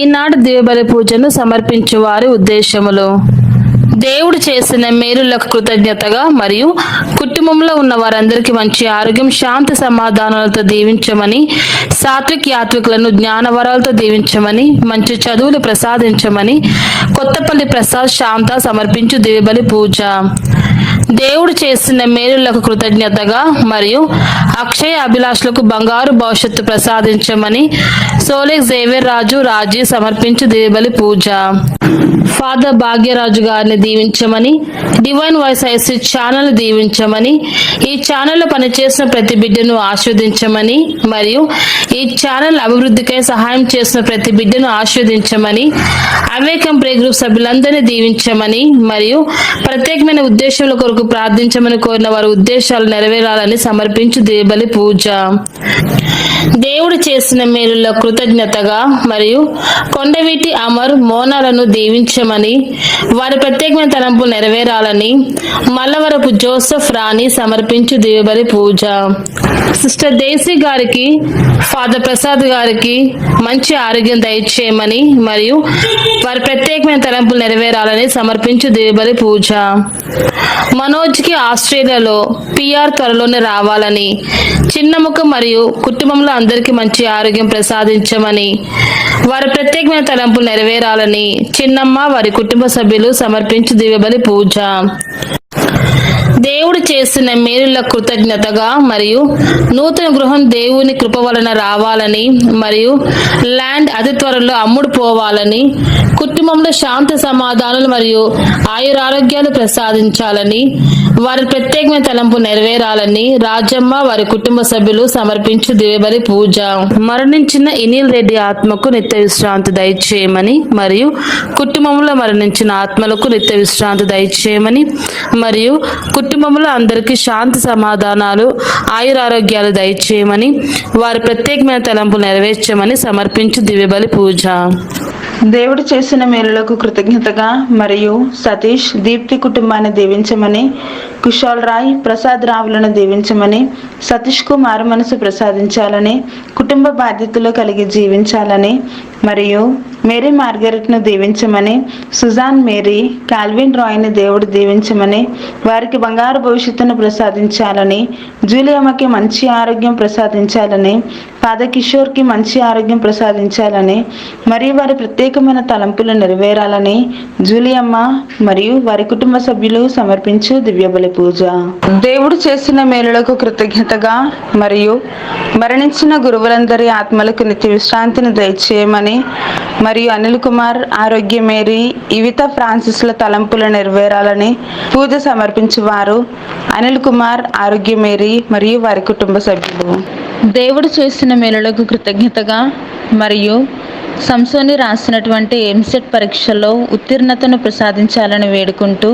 ఈనాడు దివ్యబలి పూజను సమర్పించు వారి ఉద్దేశములు. దేవుడు చేసిన మేలులకు కృతజ్ఞతగా మరియు కుటుంబంలో ఉన్న వారందరికీ మంచి ఆరోగ్యం, శాంతి, సమాధానాలతో దీవించమని, సాత్విక్ యాత్రికులను జ్ఞానవరాలతో దీవించమని, మంచి చదువులు ప్రసాదించమని కొత్తపల్లి ప్రసాద్ శాంత సమర్పించు దివ్యబలి పూజ. దేవుడు చేసిన మేలులకు కృతజ్ఞతగా మరియు అక్షయ అభిలాషులకు బంగారు భవిష్యత్తు ప్రసాదించమని సోలెక్ జేవియర్ రాజు రాజీ సమర్పించు దివ్యబలి పూజ. ఫాదర్ భాగ్యరాజు గారిని దీవించమని, డివైన్ వాయిస్ ఐసీ ఛానల్ దీవించమని, ఈ ఛానల్లో పనిచేసిన ప్రతి బిడ్డను ఆస్వాదించమని మరియు ఈ ఛానల్ అభివృద్ధికై సహాయం చేసిన ప్రతి బిడ్డను ఆస్వాదించమని, అవేకం ప్రే గ్రూప్ సభ్యులందరినీ దీవించమని మరియు ప్రత్యేకమైన ఉద్దేశాల కొరకు ప్రార్థించమని కోరిన వారి ఉద్దేశాలు నెరవేరాలని సమర్పించు దివ్యబలి పూజ. దేవుడు చేసిన మేలుల కృతజ్ఞతగా మరియు కొండవీటి అమర్ మోనాలను దీవించమని, వారి ప్రత్యేకమైన తలంపు నెరవేరాలని మల్లవరపు జోసెఫ్ రాణి సమర్పించు దివ్యబలి పూజ. సిస్టర్ దేశీ గారికి, ఫాదర్ ప్రసాద్ గారికి మంచి ఆరోగ్యం దయచేయమని మరియు వారి ప్రత్యేకమైన తలంపులు నెరవేరాలని సమర్పించు దివ్యబలి పూజ. మనోజ్కి ఆస్ట్రేలియాలో పిఆర్ త్వరలోనే రావాలని, చిన్నముఖ మరియు కుటుంబంలో అందరికీ మంచి ఆరోగ్యం ప్రసాదించమని, వారి ప్రత్యేకమైన తలంపులు నెరవేరాలని చిన్నమ్మ వారి కుటుంబ సభ్యులు సమర్పించు దివ్యబలి పూజ. దేవుడు చేసిన మేలుల కృతజ్ఞతగా మరియు నూతన గృహం దేవుని కృప వలన రావాలని మరియు ల్యాండ్ అతి త్వరలో అమ్ముడు పోవాలని, కుటుంబంలో శాంతి సమాధానాలు మరియు ఆయురారోగ్యాలు ప్రసాదించాలని, వారి ప్రత్యేకమైన తలంపు నెరవేరాలని రాజమ్మ వారి కుటుంబ సభ్యులు సమర్పించు దివ్యబలి పూజ. మరణించిన ఇనిల్ రెడ్డి ఆత్మకు నిత్య విశ్రాంతి దయచేయమని మరియు కుటుంబంలో మరణించిన ఆత్మలకు నిత్య విశ్రాంతి దయచేయమని మరియు కుటుంబంలో అందరికీ శాంతి సమాధానాలు ఆయురారోగ్యాలు దయచేయమని, వారి ప్రత్యేకమైన తలంపు నెరవేర్చమని సమర్పించు దివ్యబలి పూజ. దేవుడు చేసిన మేలులకు కృతజ్ఞతగా మరియు సతీష్ దీప్తి కుటుంబాన్ని దీవించమని, కుశాల్ రాయ్ ప్రసాద్ రావులను దీవించమని, సతీష్ కు మారు మనసు ప్రసాదించాలని, కుటుంబ బాధ్యతలు కలిగి జీవించాలని మరియు మేరీ మార్గరెట్ను దీవించమని, సుజాన్ మేరీ కాల్విన్ రాయ్ని దేవుడు దీవించమని, వారికి బంగారు భవిష్యత్తును ప్రసాదించాలని, జూలియమ్మకి మంచి ఆరోగ్యం ప్రసాదించాలని, ఫాదర్ కిషోర్కి మంచి ఆరోగ్యం ప్రసాదించాలని మరియు వారి ప్రత్యేకమైన తలంపులు నెరవేరాలని జూలియమ్మ మరియు వారి కుటుంబ సభ్యులు సమర్పించు దివ్యబలి పూజ. దేవుడు చేసిన మేలులకు కృతజ్ఞతగా మరియు మరణించిన గురువులందరి ఆత్మలకు నిత్య విశ్రాంతిని దయచేయమని మరియు అనిల్ కుమార్ ఆరోగ్య మేరీ ఇవిత ఫ్రాన్సిస్ల తలంపులు నెరవేరాలని పూజ సమర్పించువారు అనిల్ కుమార్ ఆరోగ్య మేరీ మరియు వారి కుటుంబ సభ్యులు. దేవుడు చేసిన మేలులకు కృతజ్ఞతగా మరియు సంసోని రాసినటువంటి ఎంసెట్ పరీక్షల్లో ఉత్తీర్ణతను ప్రసాదించాలని వేడుకుంటూ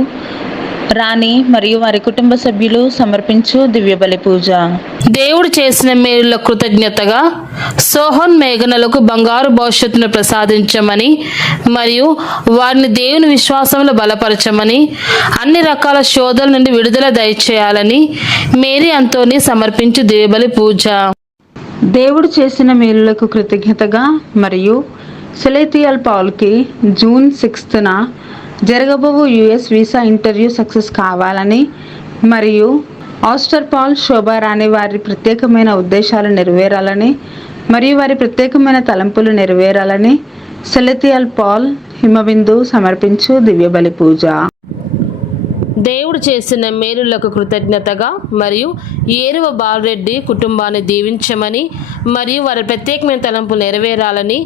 రాణి మరియు వారి కుటుంబ సభ్యులు సమర్పించు దివ్యబలి పూజ. దేవుడు చేసిన మేలుల కృతజ్ఞతగా సోహన్ మేఘనలకు బంగారు భవిష్యత్తును ప్రసాదించమని మరియు వారిని దేవుని విశ్వాసంలో బలపరచమని, అన్ని రకాల శోధల నుండి విడుదల దయచేయాలని మేరీ అంతోని సమర్పించు దివ్యబలి పూజ. దేవుడు చేసిన మేలులకు కృతజ్ఞతగా మరియు సెలెతియల్ పౌల్కి జూన్ 6న జరగబోవు యుఎస్ వీసా ఇంటర్వ్యూ సక్సెస్ కావాలని మరియు ఆస్టర్ పాల్ శోభారాణి వారి ప్రత్యేకమైన ఉద్దేశాలు నెరవేరాలని మరియు వారి ప్రత్యేకమైన తలంపులు నెరవేరాలని సెలెతియల్ పాల్ హిమబిందు సమర్పించు దివ్యబలి పూజ. దేవుడు చేసిన మేలులకు కృతజ్ఞతగా మరియు ఏరువ బాలరెడ్డి కుటుంబాన్ని దీవించమని మరియు వారి ప్రత్యేకమైన తలంపు నెరవేరాలని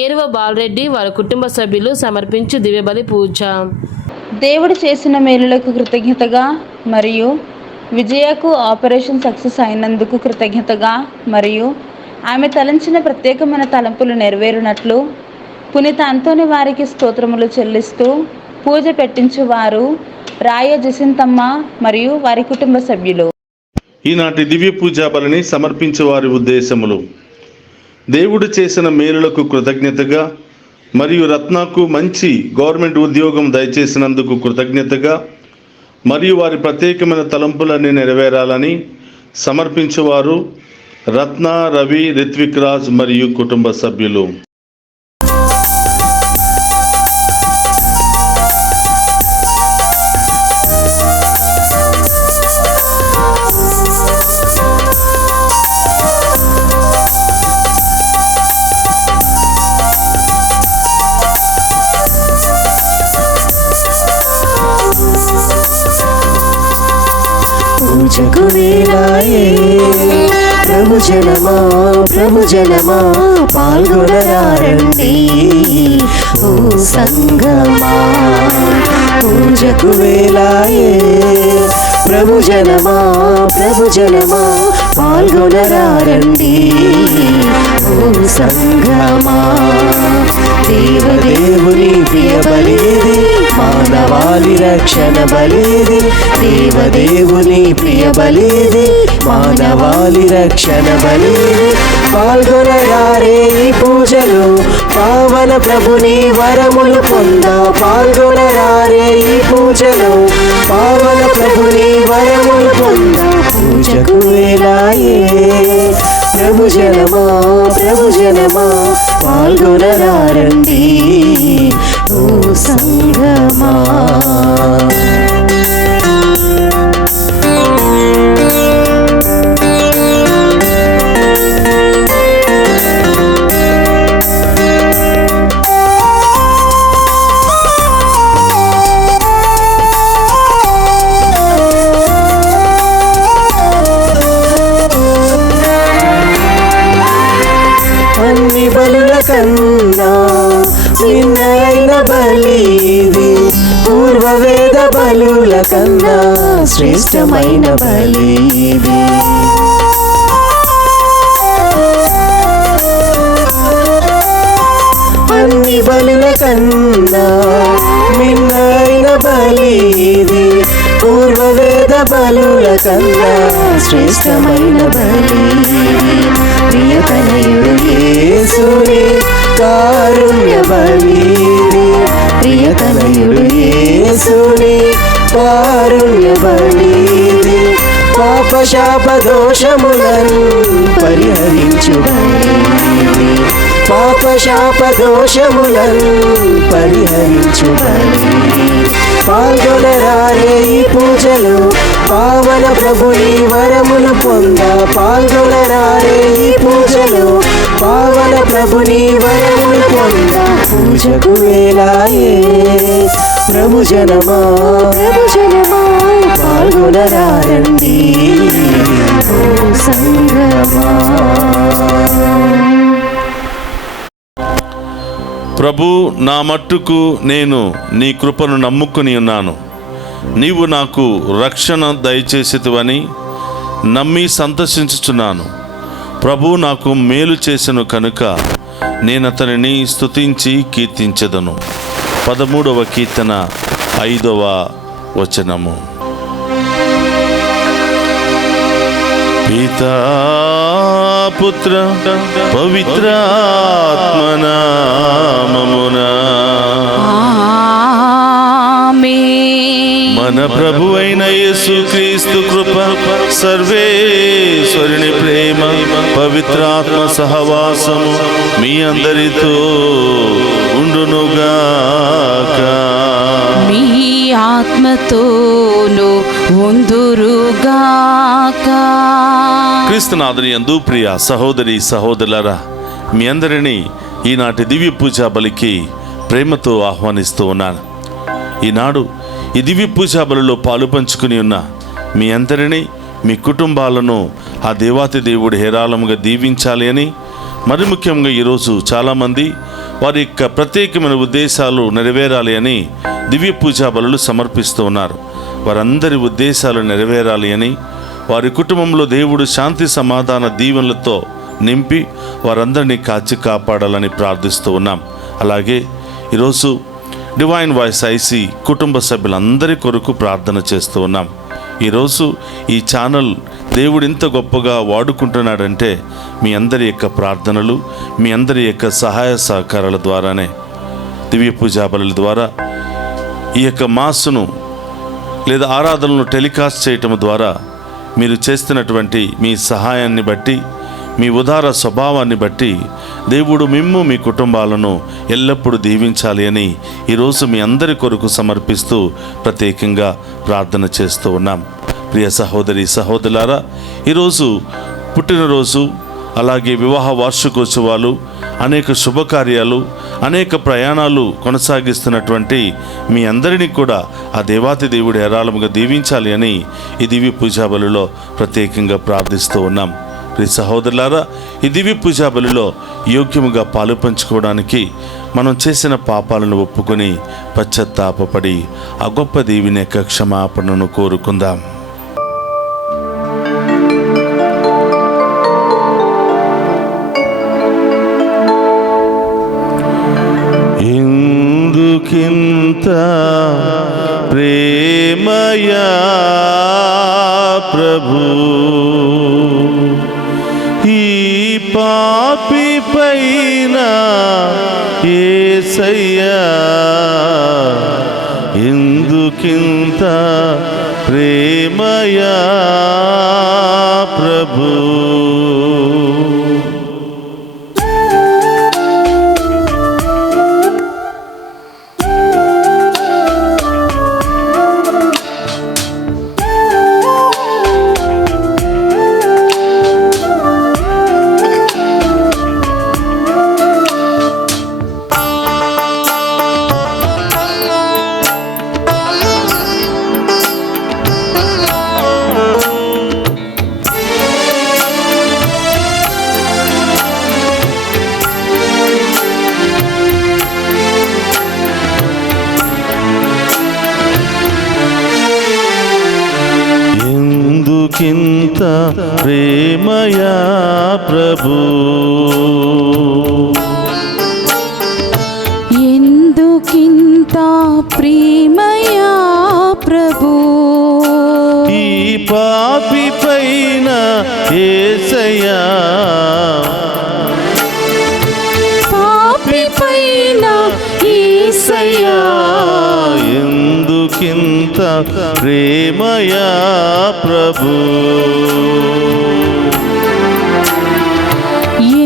ఏరువ బాలరెడ్డి వారి కుటుంబ సభ్యులు సమర్పించు దివ్యబలి పూజ. దేవుడు చేసిన మేలులకు కృతజ్ఞతగా మరియు విజయకు ఆపరేషన్ సక్సెస్ అయినందుకు కృతజ్ఞతగా మరియు ఆమె తలంచిన ప్రత్యేకమైన తలంపులు నెరవేరునట్లు పునీత అంతోని వారికి స్తోత్రములు చెల్లిస్తూ పూజ పెట్టించువారు రాయ జసింతమ్మ మరియు వారి కుటుంబ సభ్యులు. ఈనాటి దివ్య పూజా బలిని సమర్పించే వారి ఉద్దేశములు. దేవుడు చేసిన మేలులకు కృతజ్ఞతగా మరియు రత్నకు మంచి గవర్నమెంట్ ఉద్యోగం దయచేసినందుకు కృతజ్ఞతగా మరియు వారి ప్రత్యేకమైన తలంపులన్నీ నెరవేరాలని సమర్పించేవారు రత్న, రవి, రిత్విక్ రాజ్ మరియు కుటుంబ సభ్యులు. పూజకు వేలాయే. ప్రభు జనమా పాల్గొనరారండి. ఓ సంగమా పూజకు వేలాయే. ప్రభు జనమా పాల్గొనరారండి. ఓ సంగమా దేవదేవుని ప్రియ బలిది, మానవాళి రక్షణ బలిది. దేవదేవుని ప్రియ బలిది, మానవాళి రక్షణ బలిది. పాల్గొనరారే ఈ పూజలు, పావన ప్రభుని వరములు పొందా. పాల్గొనరారే ఈ పూజలు, పావన ప్రభుని వరములు పొందా. పూజకు వేలాయే. ప్రభు జనమా పాల్గొనరారండి. ఓ సంగమా అన్ని బలుల కన్నా నిన్నైన బలిది, పూర్వవేద బలుల కన్నా శ్రేష్టమైన బలిది. అన్ని బలుల కన్నా నిన్నైన బలిది, పూర్వవేద బలుల కన్నా శ్రేష్టమైన బలిది. ప్రియతనయుడు యేసుని కారుణ్య బలిది. ప్రియతనయుడు యేసుని కారుణ్య బలిది. పాపశాప దోషములను పరిహరించు బలిది. పాపశాప దోషములను పరిహరించు బలిది. పాల్గొనరారే ఈ పూజలు, పావన ప్రభుని వరములు పొందా. పాల్గొనరారే ఈ పూజలు, పావన ప్రభుని వరములు పొందా. పూజకు వేలాయే. ప్రభు జనమా పాల్గొనరారండి. ఓ సంగమా ప్రభు, నా మట్టుకు నేను నీ కృపను నమ్ముకుని ఉన్నాను. నీవు నాకు రక్షణ దయచేసితివని నమ్మి సంతోషించుచున్నాను. ప్రభు నాకు మేలు చేసెను కనుక నేనతనిని స్తుతించి కీర్తించెదను. 13వ కీర్తన 5వ వచనము. పితా పుత్ర పవిత్రాత్మనామమునా మన ప్రభు అయిన యేసుక్రీస్తు కృప, సర్వేశ్వరుని ప్రేమ, పవిత్రాత్మ సహవాసము మీ అందరితో ఉండునుగాక. మీ ఆత్మతోను ఉందురుగాక. క్రీస్తునాథుని యందు ప్రియ సహోదరి సహోదరులారా, మీ అందరినీ ఈనాటి దివ్య పూజా బలికి ప్రేమతో ఆహ్వానిస్తూ ఉన్నాను. ఈనాడు ఈ దివ్య పూజా బలిలో పాలు పంచుకుని ఉన్న మీ అందరినీ, మీ కుటుంబాలను ఆ దేవాతి దేవుడు హేరాళముగా దీవించాలి అని, మరి ముఖ్యంగా ఈరోజు చాలామంది వారి యొక్క ప్రత్యేకమైన ఉద్దేశాలు నెరవేరాలి అని దివ్య పూజా బలులు సమర్పిస్తూ ఉన్నారు. వారందరి ఉద్దేశాలు నెరవేరాలి అని, వారి కుటుంబంలో దేవుడు శాంతి సమాధాన దీవెనలతో నింపి వారందరినీ కాచి కాపాడాలని ప్రార్థిస్తూ ఉన్నాం. అలాగే ఈరోజు డివైన్ వాయిస్ ఐసి కుటుంబ సభ్యులందరి కొరకు ప్రార్థన చేస్తూ ఉన్నాం. ఈరోజు ఈ ఛానల్ దేవుడు ఇంత గొప్పగా వాడుకుంటున్నాడంటే మీ అందరి యొక్క ప్రార్థనలు, మీ అందరి యొక్క సహాయ సహకారాల ద్వారానే. దివ్య పూజా బలుల ద్వారా ఈ యొక్క మాస్ను లేదా ఆరాధనలను టెలికాస్ట్ చేయటం ద్వారా మీరు చేస్తున్నటువంటి మీ సహాయాన్ని బట్టి, మీ ఉదార స్వభావాన్ని బట్టి దేవుడు మిమ్ము మీ కుటుంబాలను ఎల్లప్పుడూ దీవించాలి అని ఈరోజు మీ అందరి కొరకు సమర్పిస్తూ ప్రత్యేకంగా ప్రార్థన చేస్తూ ఉన్నాం. ప్రియ సహోదరి సహోదరులారా, ఈరోజు పుట్టినరోజు, అలాగే వివాహ వార్షికోత్సవాలు, అనేక శుభకార్యాలు, అనేక ప్రయాణాలు కొనసాగిస్తున్నటువంటి మీ అందరినీ కూడా ఆ దేవాతి దేవుడు హేరాళముగా దీవించాలి అని ఈ దివ్య పూజా బలిలో ప్రత్యేకంగా ప్రార్థిస్తూ ఉన్నాం. ప్రియ సహోదరులారా, ఈ దివ్య పూజా బలిలో యోగ్యముగా పాలు పంచుకోవడానికి మనం చేసిన పాపాలను ఒప్పుకొని పశ్చాత్తాపపడి ఆ గొప్ప దేవుని యొక్క క్షమాపణను కోరుకుందాం. ఎందుకింత ప్రేమయా ప్రభు ఈ పాపి పైన యేసయ్యా, ఎందుకింత ప్రేమయా ప్రభు. ఎందుకింత ప్రేమయా ప్రభు, ఎందుకింత ప్రేమయా ప్రభు ఈ పాపి పైన యేసయ్యా, పాపి పైన యేసయ్యా, ఎందుకింత ప్రేమయా ప్రభు.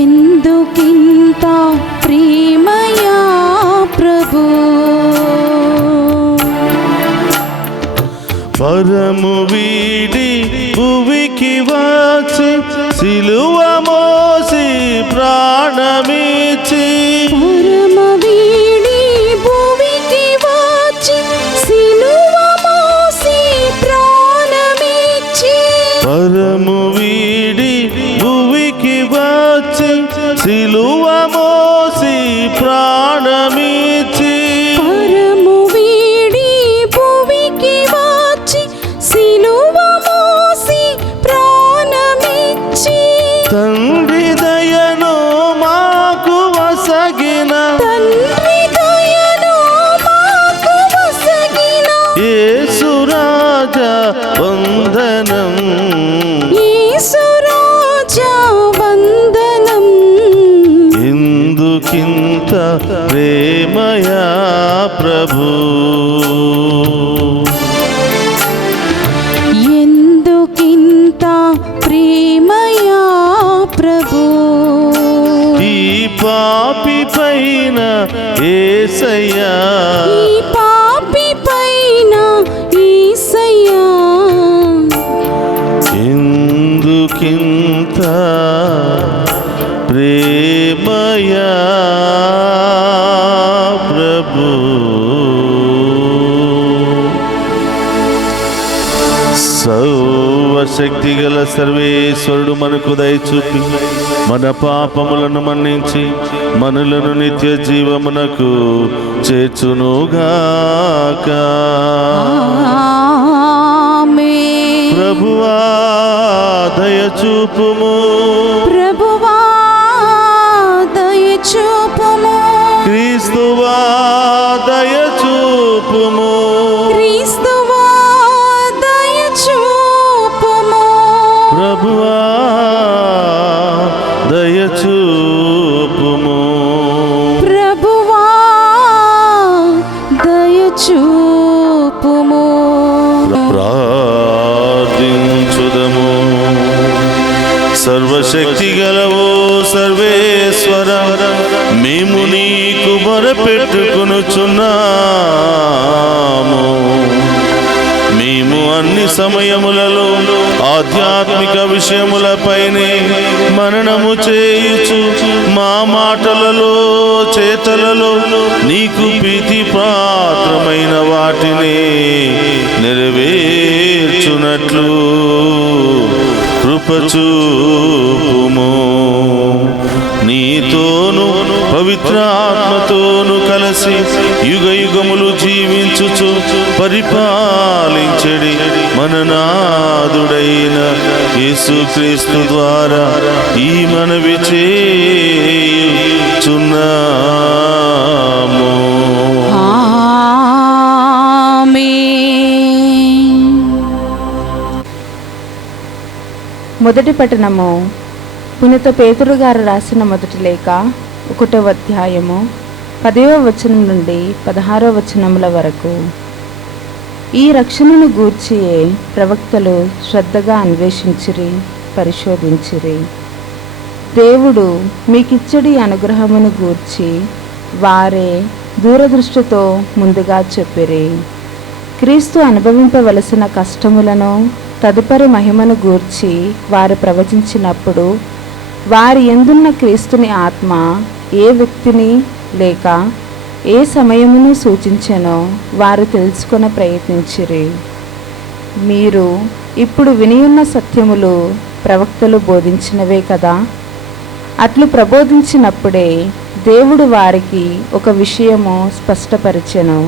ఎందుకింత ప్రేమయా ప్రభు. పరము వీడి భువికి వచ్చి సిలువ మోసి ప్రాణమిచ్చి, పరమ వీడి భూమికి వచ్చి సిలువ మోసి ప్రాణమిచ్చి, పరము వీడి భువికి వచ్చి సిలువ మోసి ప్రాణమిచ్చి, పరము వీడి భూమికి వచ్చి సిలువ మోసి ప్రాణమిచ్చి, తండ్రి దయను మాకు వసగిన, తండ్రి దయను మాకు వసగిన యేసు రాజా వందనం, యేసు రాజా వందనం. ఎందుకింత ప్రేమయా ప్రభు, ఎందుకింత ప్రేమయా ప్రభు ఈ పాపి పైన యేసయ్యా, ఈ పాపి పైన యేసయ్యా, ఎందుకింత ప్రేమయా ప్రభు. సర్వశక్తి గల సర్వేశ్వరుడు మనకు దయచూపి మన పాపములను మన్నించి మనలను నిత్య జీవమునకు చేర్చునుగాక. ఆమేన్. ప్రభువా దయచూపుము, ప్రభువా దయచూపుము, క్రీస్తువా దయచూపుము, క్రీస్తువా దయచూపుము, ప్రభువా దయచూపుము. ప్రభువా దయచూపుము. ప్రార్థించుదము. సర్వశక్తి గలవో సర్వేశ్వర, మేము నీకు మొరపెట్టుకొనుచున్నాము. మేము అన్ని సమయములలో ఆధ్యాత్మిక విషయములపైనే మననము చేయుచు మా మాటలలో చేతలలో నీకు ప్రీతి పాత్రమైన వాటిని నెరవేర్చునట్లు కృపచూపుము. నీతోను పవిత్రాత్మతోను కలిసి యుగ యుగములు జీవించుచు పరిపాలించడి మన నాథుడైన యేసుక్రీస్తు ద్వారా ఈ మనవి చేయుచున్నాము. ఆమేన్. మొదటి పట్టణము పునీత పేతురు గారు రాసిన మొదటి లేఖ 1వ అధ్యాయము 10వ వచనం నుండి 16వ వచనముల వరకు. ఈ రక్షణను గూర్చియే ప్రవక్తలు శ్రద్ధగా అన్వేషించిరి, పరిశోధించిరి. దేవుడు మీకిచ్చడి అనుగ్రహమును గూర్చి వారే దూరదృష్టితో ముందుగా చెప్పిరి. క్రీస్తు అనుభవింపవలసిన కష్టములను తదుపరి మహిమను గూర్చి వారు ప్రవచించినప్పుడు వారి యందున్న క్రీస్తుని ఆత్మ ఏ వ్యక్తిని లేక ఏ సమయమును సూచించెనో వారు తెలుసుకొన ప్రయత్నించిరి. మీరు ఇప్పుడు వినియున్న సత్యములు ప్రవక్తలు బోధించినవే కదా. అట్లు ప్రబోధించినప్పుడే దేవుడు వారికి ఒక విషయము స్పష్టపరిచెను.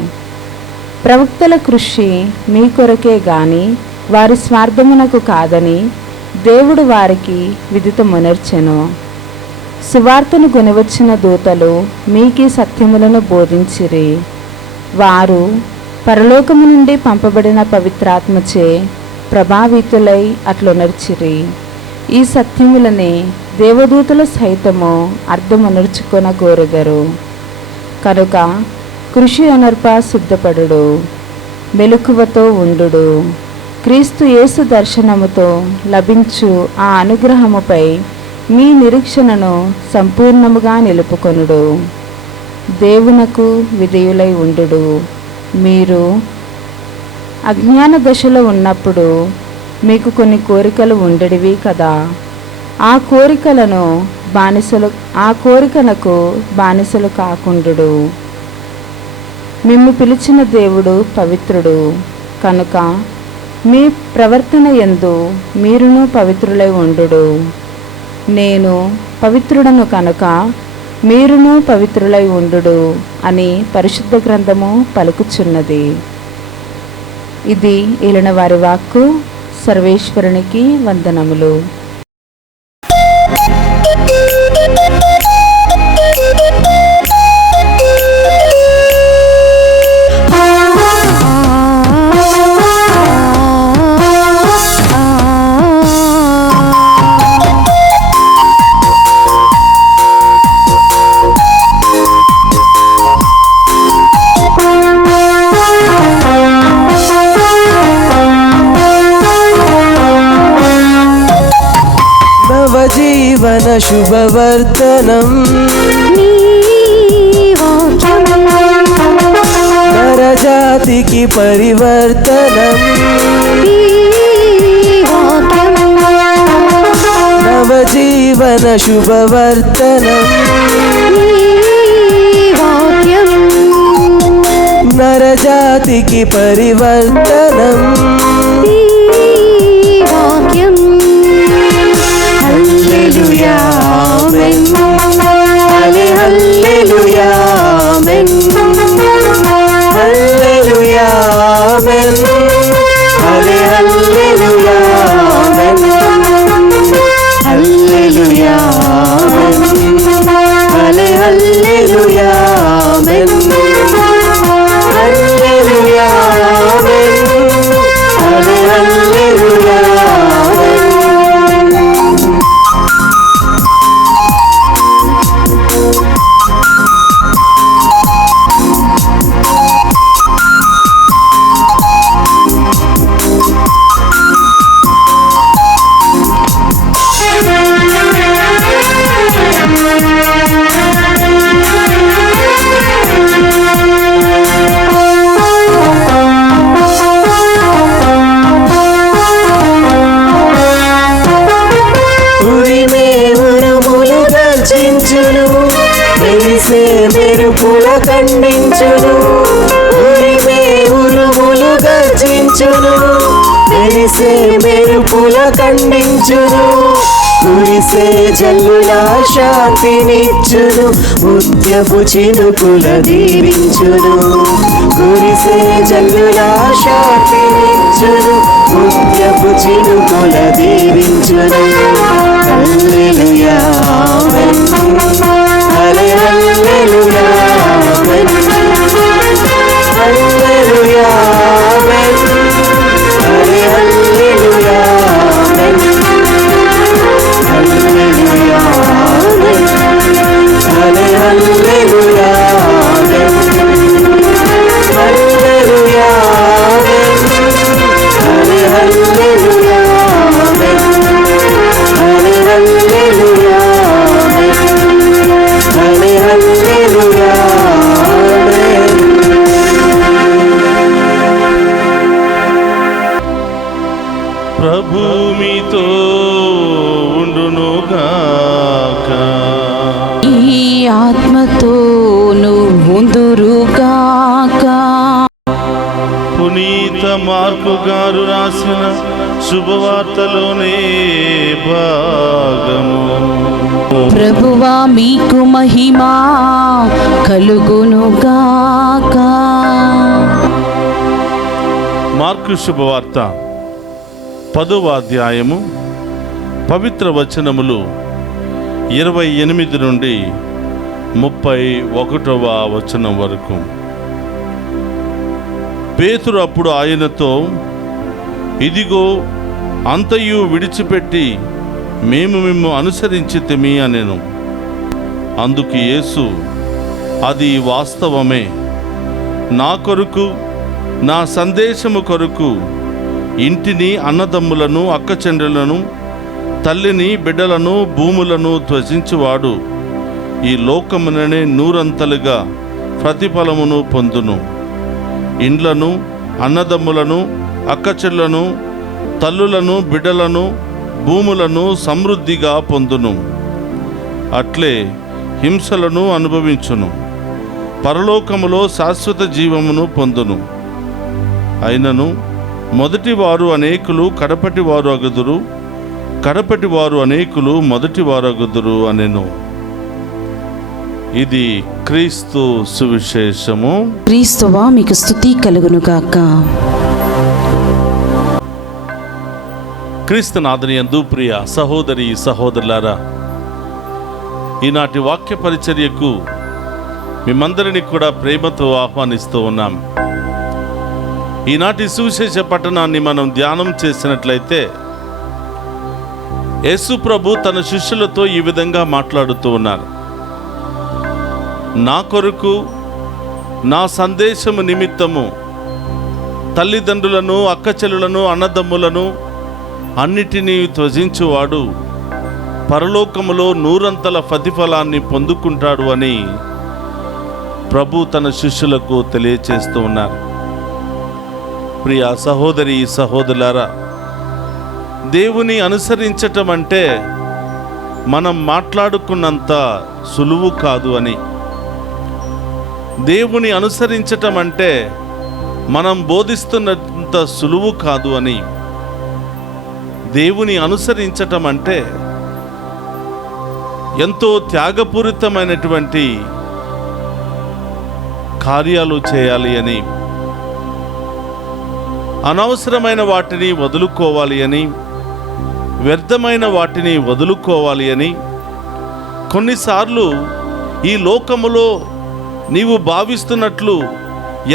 ప్రవక్తల కృషి మీ కొరకే గాని వారి స్వార్థమునకు కాదని దేవుడు వారికి విదితమునర్చెను. సువార్తను గునివచ్చిన దూతలు మీకీ సత్యములను బోధించిరి. వారు పరలోకము నుండి పంపబడిన పవిత్రాత్మచే ప్రభావితులై అట్లునర్చిరి. ఈ సత్యములనే దేవదూతలు సైతము అర్థమునర్చుకొన గోరెదరు. కనుక కృషి అనర్ప సిద్ధపడుడు, మెలకువతో ఉండుడు. క్రీస్తు యేసు దర్శనముతో లభించు ఆ అనుగ్రహముపై మీ నిరీక్షణను సంపూర్ణముగా నిలుపుకొనుడు. దేవునకు విధేయులై ఉండుడు. మీరు అజ్ఞాన దశలో ఉన్నప్పుడు మీకు కొన్ని కోరికలు ఉండేవి కదా. ఆ కోరికనకు బానిసలు కాకుండుడు. మిమ్ము పిలిచిన దేవుడు పవిత్రుడు కనుక మీ ప్రవర్తన యందు మీరును పవిత్రులై ఉండుడు. నేను పవిత్రుడను కనుక మీరును పవిత్రులై ఉండుడు అని పరిశుద్ధ గ్రంథము పలుకుచున్నది. ఇది ఏలిన వారి వాక్కు. సర్వేశ్వరునికి వందనములు. నవజీవన శుభవర్తనం నరజాతికి పరివర్తనం నవజీవన శుభవర్తనం నరజాతికి పరివర్తనం హల్లెలూయా ఆమేన్ హల్లెలూయా ఆమేన్ హల్లెలూయా ఆమేన్ హల్లెలూయా ఆమేన్ హల్లెలూయా ఆమేన్ హల్లెలూయా ఆమేన్ హల్లెలూయా ఆమేన్ హల్లెలూయా ఖండించును, మెరిసే మెరుపుల ఖండించును, ఉరిమే ఉరుములు గర్జించును, మెరిసే మెరుపుల ఖండించును, కురిసే జల్లుల శాంతినిచ్చును, ముత్యపు చినుకుల దీవించును, కురిసే జల్లుల శాంతినిచ్చును, ముత్యపు చినుకుల దీవించును. హల్లెలూయా ఆమేన్, హల్లెలూయా ఆమేన్, హల్లెలూయా ఆమేన్, హల్లెలూయా ఆమేన్, హల్లెలూయా ఆమేన్, హల్లెలూయా ఆమేన్, హల్లెలూయా ఆమేన్, హల్లెలూయా ఆమేన్, హల్లెలూయా ఆమేన్, హల్లెలూయా ఆమేన్. ప్రభు మీతో ఉండునుగాక. ఈ ఆత్మతోను ఉందురుగాక. పునీత మార్కు గారు రాసిన శుభవార్తలోనే భాగము. ప్రభువా మీకు మహిమా కలుగునుగాక. మార్కు శుభవార్త 10వ అధ్యాయము పవిత్ర వచనములు 28 నుండి 31వ వచనం వరకు. పేతురు అప్పుడు ఆయనతో, ఇదిగో అంతయు విడిచిపెట్టి మేము మిమ్ము అనుసరించితిమి అనెను. అందుకు యేసు, అది వాస్తవమే. నా కొరకు, నా సందేశము కొరకు ఇంటిని, అన్నదమ్ములను, అక్కచెండ్రులను, తల్లిని, బిడ్డలను, భూములను త్యజించువాడు ఈ లోకముననే నూరంతలుగా ప్రతిఫలమును పొందును. ఇండ్లను, అన్నదమ్ములను, అక్కచెల్లను, తల్లులను, బిడ్డలను, భూములను సమృద్ధిగా పొందును. అట్లే హింసలను అనుభవించును. పరలోకములో శాశ్వత జీవమును పొందును. అయినను మొదటివారు అనేకులు కడపటివారు అగుదురు, కడపటివారు అనేకులు మొదటివారు అగుదురు అనెను. ఇది క్రీస్తు సువిశేషము. క్రీస్తువా మీకు స్తుతి కలుగునుగాక. క్రీస్తునాథుని యందు ప్రియ సహోదరి సహోదరులారా, ఈనాటి వాక్య పరిచర్యకు మిమ్మందరినీ కూడా ప్రేమతో ఆహ్వానిస్తూ ఉన్నాం. ఈనాటి సువిశేష పట్టణాన్ని మనం ధ్యానం చేసినట్లయితే యేసు ప్రభు తన శిష్యులతో ఈ విధంగా మాట్లాడుతూ ఉన్నారు. నా కొరకు, నా సందేశము నిమిత్తము తల్లిదండ్రులను, అక్కచెల్లులను, అన్నదమ్ములను అన్నిటినీ త్యజించువాడు పరలోకములో నూరంతల ప్రతిఫలాన్ని పొందుకుంటాడు అని ప్రభు తన శిష్యులకు తెలియచేస్తూ ఉన్నారు. ప్రియ సహోదరి సహోదరులారా, దేవుని అనుసరించటం అంటే మనం మాట్లాడుకున్నంత సులువు కాదు అని, దేవుని అనుసరించటం అంటే మనం బోధిస్తున్నంత సులువు కాదు అని, దేవుని అనుసరించటం అంటే ఎంతో త్యాగపూరితమైనటువంటి కార్యాలు చేయాలి అని, అనవసరమైన వాటిని వదులుకోవాలి అని, వ్యర్థమైన వాటిని వదులుకోవాలి అని, కొన్నిసార్లు ఈ లోకములో నీవు భావిస్తున్నట్లు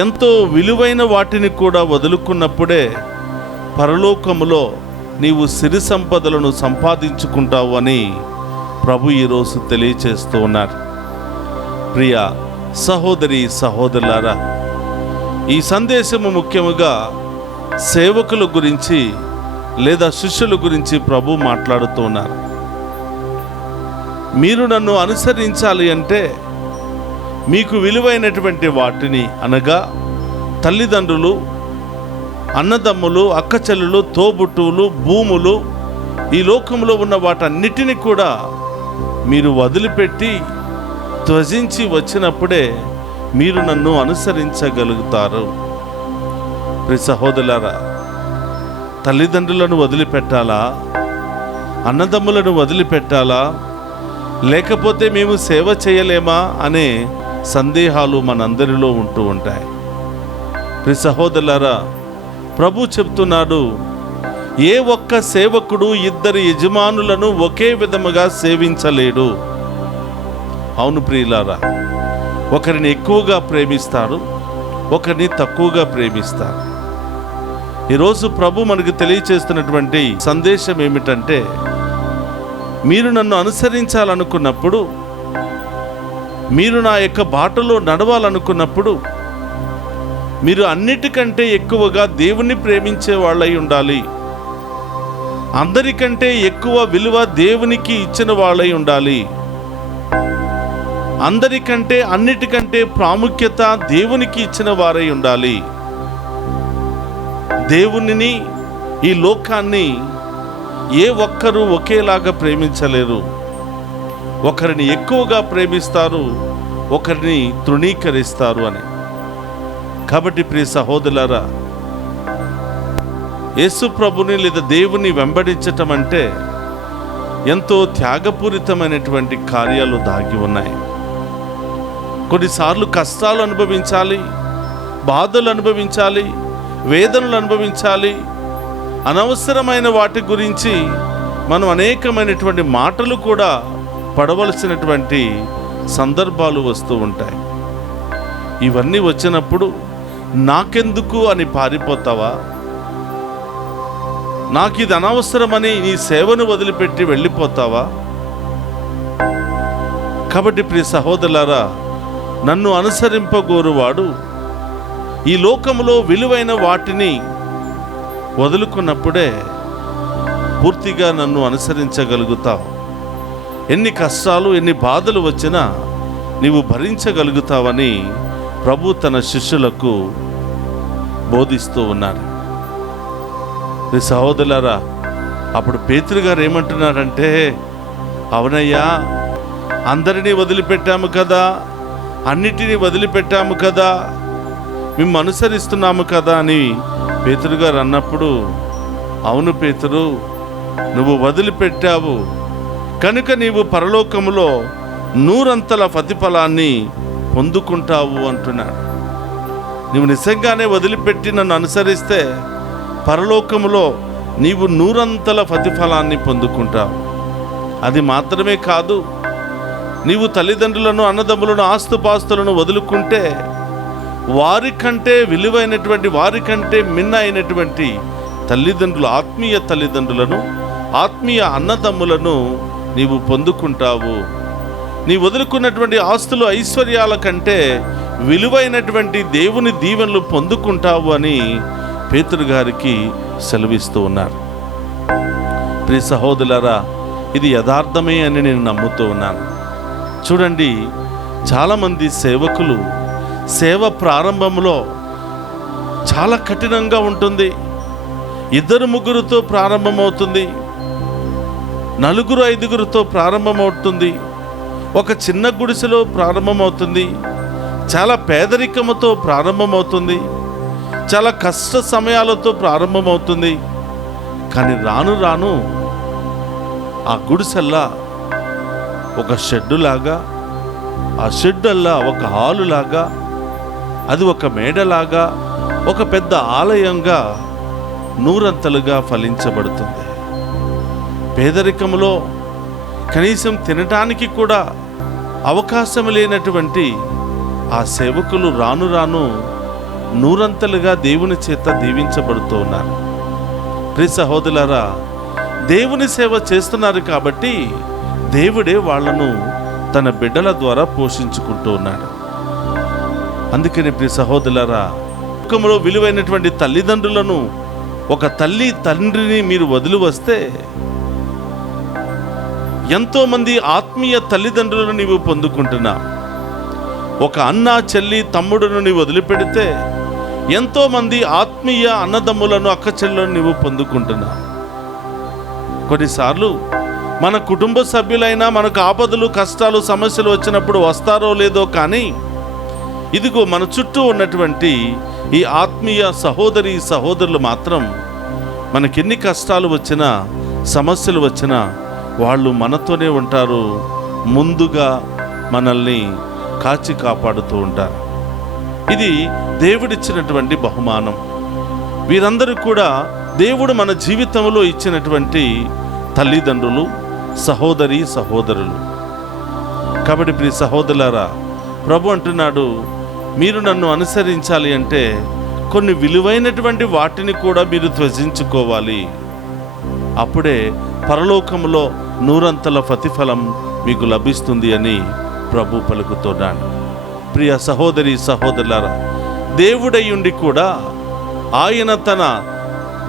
ఎంతో విలువైన వాటిని కూడా వదులుకున్నప్పుడే పరలోకములో నీవు సిరి సంపదలను సంపాదించుకుంటావు అని ప్రభు ఈరోజు తెలియచేస్తూ ఉన్నారు. ప్రియ సహోదరి సహోదరులారా, ఈ సందేశము ముఖ్యముగా సేవకుల గురించి లేదా శిష్యుల గురించి ప్రభు మాట్లాడుతూ ఉన్నారు. మీరు నన్ను అనుసరించాలి అంటే మీకు విలువైనటువంటి వాటిని, అనగా తల్లిదండ్రులు, అన్నదమ్ములు, అక్కచెల్లులు, తోబుట్టువులు, భూములు, ఈ లోకంలో ఉన్న వాటన్నిటిని కూడా మీరు వదిలిపెట్టి త్వజించి వచ్చినప్పుడే మీరు నన్ను అనుసరించగలుగుతారు. ప్రియ సహోదరులారా, తల్లిదండ్రులను వదిలిపెట్టాలా, అన్నదమ్ములను వదిలిపెట్టాలా, లేకపోతే మేము సేవ చేయలేమా అనే సందేహాలు మనందరిలో ఉంటూ ఉంటాయి. ప్రియ సహోదరులారా, ప్రభు చెప్తున్నాడు, ఏ ఒక్క సేవకుడు ఇద్దరు యజమానులను ఒకే విధముగా సేవించలేడు. అవును ప్రియులారా, ఒకరిని ఎక్కువగా ప్రేమిస్తారు, ఒకరిని తక్కువగా ప్రేమిస్తారు. ఈరోజు ప్రభు మనకు తెలియచేస్తున్నటువంటి సందేశం ఏమిటంటే, మీరు నన్ను అనుసరించాలనుకున్నప్పుడు, మీరు నా యొక్క బాటలో నడవాలనుకున్నప్పుడు, మీరు అన్నిటికంటే ఎక్కువగా దేవుణ్ణి ప్రేమించే వాళ్ళై ఉండాలి. అందరికంటే ఎక్కువ విలువ దేవునికి ఇచ్చిన వాళ్ళై ఉండాలి. అందరికంటే అన్నిటికంటే ప్రాముఖ్యత దేవునికి ఇచ్చిన వారై ఉండాలి. దేవునిని, ఈ లోకాన్ని ఏ ఒక్కరూ ఒకేలాగా ప్రేమించలేరు. ఒకరిని ఎక్కువగా ప్రేమిస్తారు, ఒకరిని తృణీకరిస్తారు అని. కాబట్టి ప్రియ సహోదరులారా, యేసు ప్రభుని లేదా దేవుని వెంబడించటం అంటే ఎంతో త్యాగపూరితమైనటువంటి కార్యాలు దాగి ఉన్నాయి. కొన్నిసార్లు కష్టాలు అనుభవించాలి, బాధలు అనుభవించాలి, వేదనలు అనుభవించాలి. అనవసరమైన వాటి గురించి మనం అనేకమైనటువంటి మాటలు కూడా పడవలసినటువంటి సందర్భాలు వస్తూ ఉంటాయి. ఇవన్నీ వచ్చినప్పుడు నాకెందుకు అని పారిపోతావా? నాకు ఇది అనవసరమని నీ సేవను వదిలిపెట్టి వెళ్ళిపోతావా? కాబట్టి ప్రియ సహోదరులారా, నన్ను అనుసరింపగోరువాడు ఈ లోకములో విలువైన వాటిని వదులుకున్నప్పుడే పూర్తిగా నన్ను అనుసరించగలుగుతావు. ఎన్ని కష్టాలు, ఎన్ని బాధలు వచ్చినా నీవు భరించగలుగుతావని ప్రభు తన శిష్యులకు బోధిస్తూ ఉన్నారు. సహోదరులారా, అప్పుడు పేతురు గారు ఏమంటున్నారంటే, అవునయ్యా, అందరినీ వదిలిపెట్టాము కదా, అన్నిటినీ వదిలిపెట్టాము కదా, మేము అనుసరిస్తున్నాము కదా అని పేతురు గారు అన్నప్పుడు, అవును పేతురు, నువ్వు వదిలిపెట్టావు కనుక నీవు పరలోకములో 100 ప్రతిఫలాన్ని పొందుకుంటావు అంటున్నాడు. నువ్వు నిజంగానే వదిలిపెట్టి నన్ను అనుసరిస్తే పరలోకములో నీవు 100 ప్రతిఫలాన్ని పొందుకుంటావు. అది మాత్రమే కాదు, నీవు తల్లిదండ్రులను, అన్నదమ్ములను, ఆస్తుపాస్తులను వదులుకుంటే వారికంటే విలువైనటువంటి, వారికంటే మిన్న అయినటువంటి తల్లిదండ్రులు, ఆత్మీయ తల్లిదండ్రులను, ఆత్మీయ అన్నదమ్ములను నీవు పొందుకుంటావు. నీ వదులుకున్నటువంటి ఆస్తులు, ఐశ్వర్యాల కంటే విలువైనటువంటి దేవుని దీవెనలు పొందుకుంటావు అని పేతురు గారికి సెలవిస్తూ ఉన్నారు. ప్రియ సహోదరులారా, ఇది యథార్థమే అని నేను నమ్ముతూ ఉన్నాను. చూడండి, చాలామంది సేవకులు సేవ ప్రారంభంలో చాలా కఠినంగా ఉంటుంది. 2-3తో ప్రారంభమవుతుంది, 4-5తో ప్రారంభమవుతుంది, ఒక చిన్న గుడిసెలో ప్రారంభమవుతుంది, చాలా పేదరికముతో ప్రారంభమవుతుంది, చాలా కష్ట సమయాలతో ప్రారంభమవుతుంది. కానీ రాను రాను ఆ గుడిసెల్లా ఒక షెడ్డులాగా, ఆ షెడ్డల్లా ఒక హాలులాగా, అది ఒక మేడలాగా, ఒక పెద్ద ఆలయంగా 100 ఫలించబడుతుంది. పేదరికంలో కనీసం తినటానికి కూడా అవకాశం లేనటువంటి ఆ సేవకులు రాను రాను 100 దేవుని చేత దీవించబడుతూ ఉన్నారు. ప్రియ సహోదరులారా, దేవుని సేవ చేస్తున్నారు కాబట్టి దేవుడే వాళ్లను తన బిడ్డల ద్వారా పోషించుకుంటూ ఉన్నాడు. అందుకని ప్రియ సహోదరులారా, లోకంలో విలువైనటువంటి తల్లిదండ్రులను, ఒక తల్లి తండ్రిని మీరు వదిలి వస్తే ఎంతోమంది ఆత్మీయ తల్లిదండ్రులను నీవు పొందుకుంటున్నావు. ఒక అన్న, చెల్లి, తమ్ముడును నీవు వదిలిపెడితే ఎంతోమంది ఆత్మీయ అన్నదమ్ములను, అక్క చెల్లెలను నీవు పొందుకుంటున్నావు. కొన్నిసార్లు మన కుటుంబ సభ్యులైనా మనకు ఆపదలు, కష్టాలు, సమస్యలు వచ్చినప్పుడు వస్తారో లేదో, కానీ ఇదిగో మన చుట్టూ ఉన్నటువంటి ఈ ఆత్మీయ సహోదరి సహోదరులు మాత్రం మనకెన్ని కష్టాలు వచ్చినా, సమస్యలు వచ్చినా వాళ్ళు మనతోనే ఉంటారు. ముందుగా మనల్ని కాచి కాపాడుతూ ఉంటారు. ఇది దేవుడిచ్చినటువంటి బహుమానం. వీరందరూ కూడా దేవుడు మన జీవితంలో ఇచ్చినటువంటి తల్లిదండ్రులు, సహోదరి సహోదరులు. కాబట్టి ప్రియ సహోదరులారా, ప్రభు అంటున్నాడు, మీరు నన్ను అనుసరించాలి అంటే కొన్ని విలువైనటువంటి వాటిని కూడా మీరు త్యజించుకోవాలి. అప్పుడే పరలోకంలో నూరంతల ప్రతిఫలం మీకు లభిస్తుంది అని ప్రభు పలుకుతున్నాడు. ప్రియ సహోదరి సహోదరులారా, దేవుడై ఉండి కూడా ఆయన తన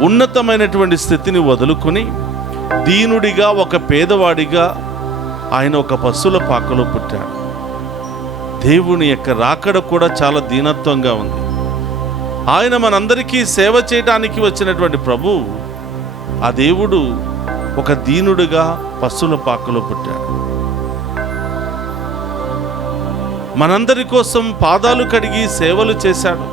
ఉన్నతమైనటువంటి స్థితిని వదులుకొని దీనుడిగా, ఒక పేదవాడిగా ఆయన ఒక పశువుల పాకలో పుట్టాడు. దేవుని యొక్క రాకడ కూడా చాలా దీనత్వంగా ఉంది. ఆయన మనందరికీ సేవ చేయడానికి వచ్చినటువంటి ప్రభు, ఆ దేవుడు ఒక దీనుడుగా పశువుల పాకలో పుట్టాడు. మనందరి కోసం పాదాలు కడిగి సేవలు చేశాడు.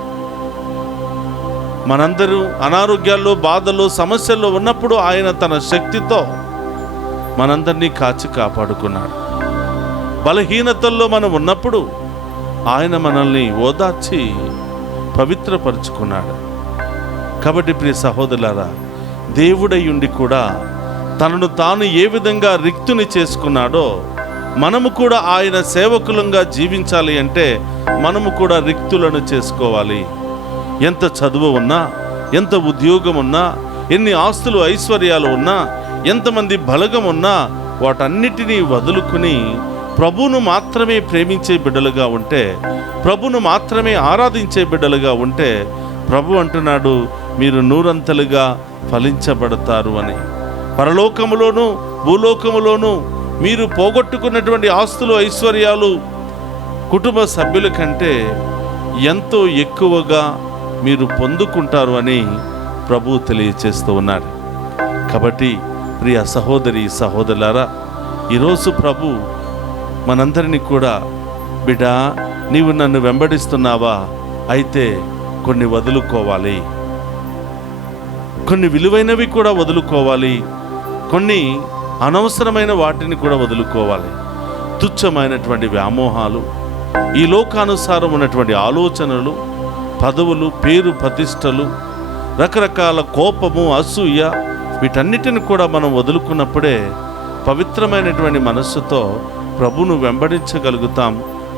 మనందరూ అనారోగ్యాల్లో, బాధల్లో, సమస్యల్లో ఉన్నప్పుడు ఆయన తన శక్తితో మనందరినీ కాచి కాపాడుకున్నాడు. బలహీనతల్లో మనం ఉన్నప్పుడు ఆయన మనల్ని ఓదార్చి పవిత్రపరుచుకున్నాడు. కాబట్టి ప్రియ సహోదరులారా, దేవుడై ఉండి కూడా తనను తాను ఏ విధంగా రిక్తుని చేసుకున్నాడో మనము కూడా ఆయన సేవకులంగా జీవించాలి అంటే మనము కూడా రిక్తులను చేసుకోవాలి. ఎంత చదువు ఉన్నా, ఎంత ఉద్యోగం ఉన్నా, ఎన్ని ఆస్తులు ఐశ్వర్యాలు ఉన్నా, ఎంతమంది బలగం ఉన్నా, వాటన్నిటినీ వదులుకుని ప్రభువును మాత్రమే ప్రేమించే బిడ్డలుగా ఉంటే, ప్రభువును మాత్రమే ఆరాధించే బిడ్డలుగా ఉంటే ప్రభు అంటున్నాడు, మీరు నూరంతలుగా ఫలించబడతారు అని. పరలోకములోను భూలోకములోను మీరు పోగొట్టుకున్నటువంటి ఆస్తులు, ఐశ్వర్యాలు, కుటుంబ సభ్యుల కంటే ఎంతో ఎక్కువగా మీరు పొందుకుంటారు అని ప్రభు తెలియచేస్తూ ఉన్నాడు. కాబట్టి ప్రియ సహోదరి సహోదరులారా, ఈరోజు ప్రభు మనందరినీ కూడా, బిడ్డా నీవు నన్ను వెంబడిస్తున్నావా, అయితే కొన్ని వదులుకోవాలి, కొన్ని విలువైనవి కూడా వదులుకోవాలి, కొన్ని అనవసరమైన వాటిని కూడా వదులుకోవాలి. తుచ్చమైనటువంటి వ్యామోహాలు, ఈ లోకానుసారం ఉన్నటువంటి ఆలోచనలు, పదవులు, పేరు ప్రతిష్టలు, రకరకాల కోపము, అసూయ, వీటన్నిటిని కూడా మనం వదులుకున్నప్పుడే పవిత్రమైనటువంటి మనస్సుతో ప్రభును వెంబడించగలుగుతాం,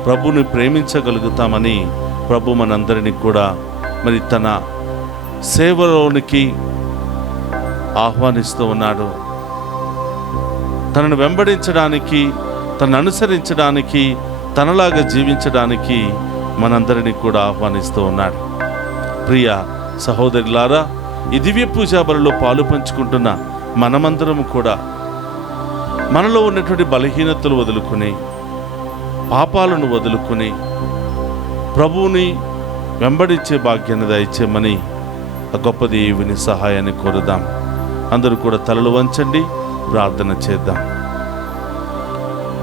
ప్రభుని ప్రేమించగలుగుతామని ప్రభు మనందరినీ కూడా మరి తన సేవలోనికి ఆహ్వానిస్తూ ఉన్నాడు. తనను వెంబడించడానికి, తనను అనుసరించడానికి, తనలాగా జీవించడానికి మనందరినీ కూడా ఆహ్వానిస్తూ ఉన్నాడు. ప్రియ సహోదరులారా, ఈ దివ్య పూజా బలిలో పాలు పంచుకుంటున్న మనమందరము కూడా మనలో ఉన్నటువంటి బలహీనతలు వదులుకుని, పాపాలను వదులుకుని ప్రభువుని వెంబడించే భాగ్యాన్ని దయచేయమని ఆ గొప్ప దేవుని సహాయాన్ని కోరుదాం. అందరూ కూడా తలలు వంచండి, ప్రార్థన చేద్దాం.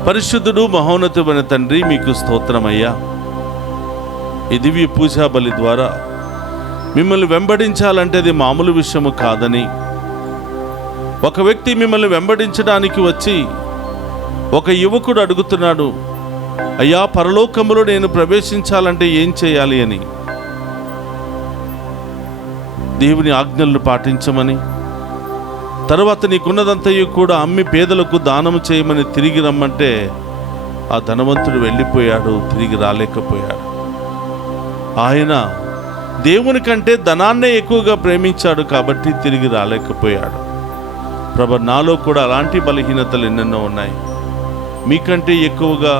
పరిశుద్ధుడు మహోన్నతుడైన తండ్రి, మీకు స్తోత్రమయ్యా. ఈ దివ్య పూజా బలి ద్వారా మిమ్మల్ని వెంబడించాలంటే అది మామూలు విషయము కాదని, ఒక వ్యక్తి మిమ్మల్ని వెంబడించడానికి వచ్చి ఒక యువకుడు అడుగుతున్నాడు, అయ్యా పరలోకములో నేను ప్రవేశించాలంటే ఏం చేయాలి అని. దేవుని ఆజ్ఞలను పాటించమని, తర్వాత నీకున్నదంతయు కూడా అమ్మి పేదలకు దానము చేయమని తిరిగి రమ్మంటే ఆ ధనవంతుడు వెళ్ళిపోయాడు, తిరిగి రాలేకపోయాడు. ఆయన దేవుని కంటే ధనాన్నే ఎక్కువగా ప్రేమించాడు కాబట్టి తిరిగి రాలేకపోయాడు. ప్రభు, నాలో కూడా అలాంటి బలహీనతలు ఎన్నెన్నో ఉన్నాయి. మీకంటే ఎక్కువగా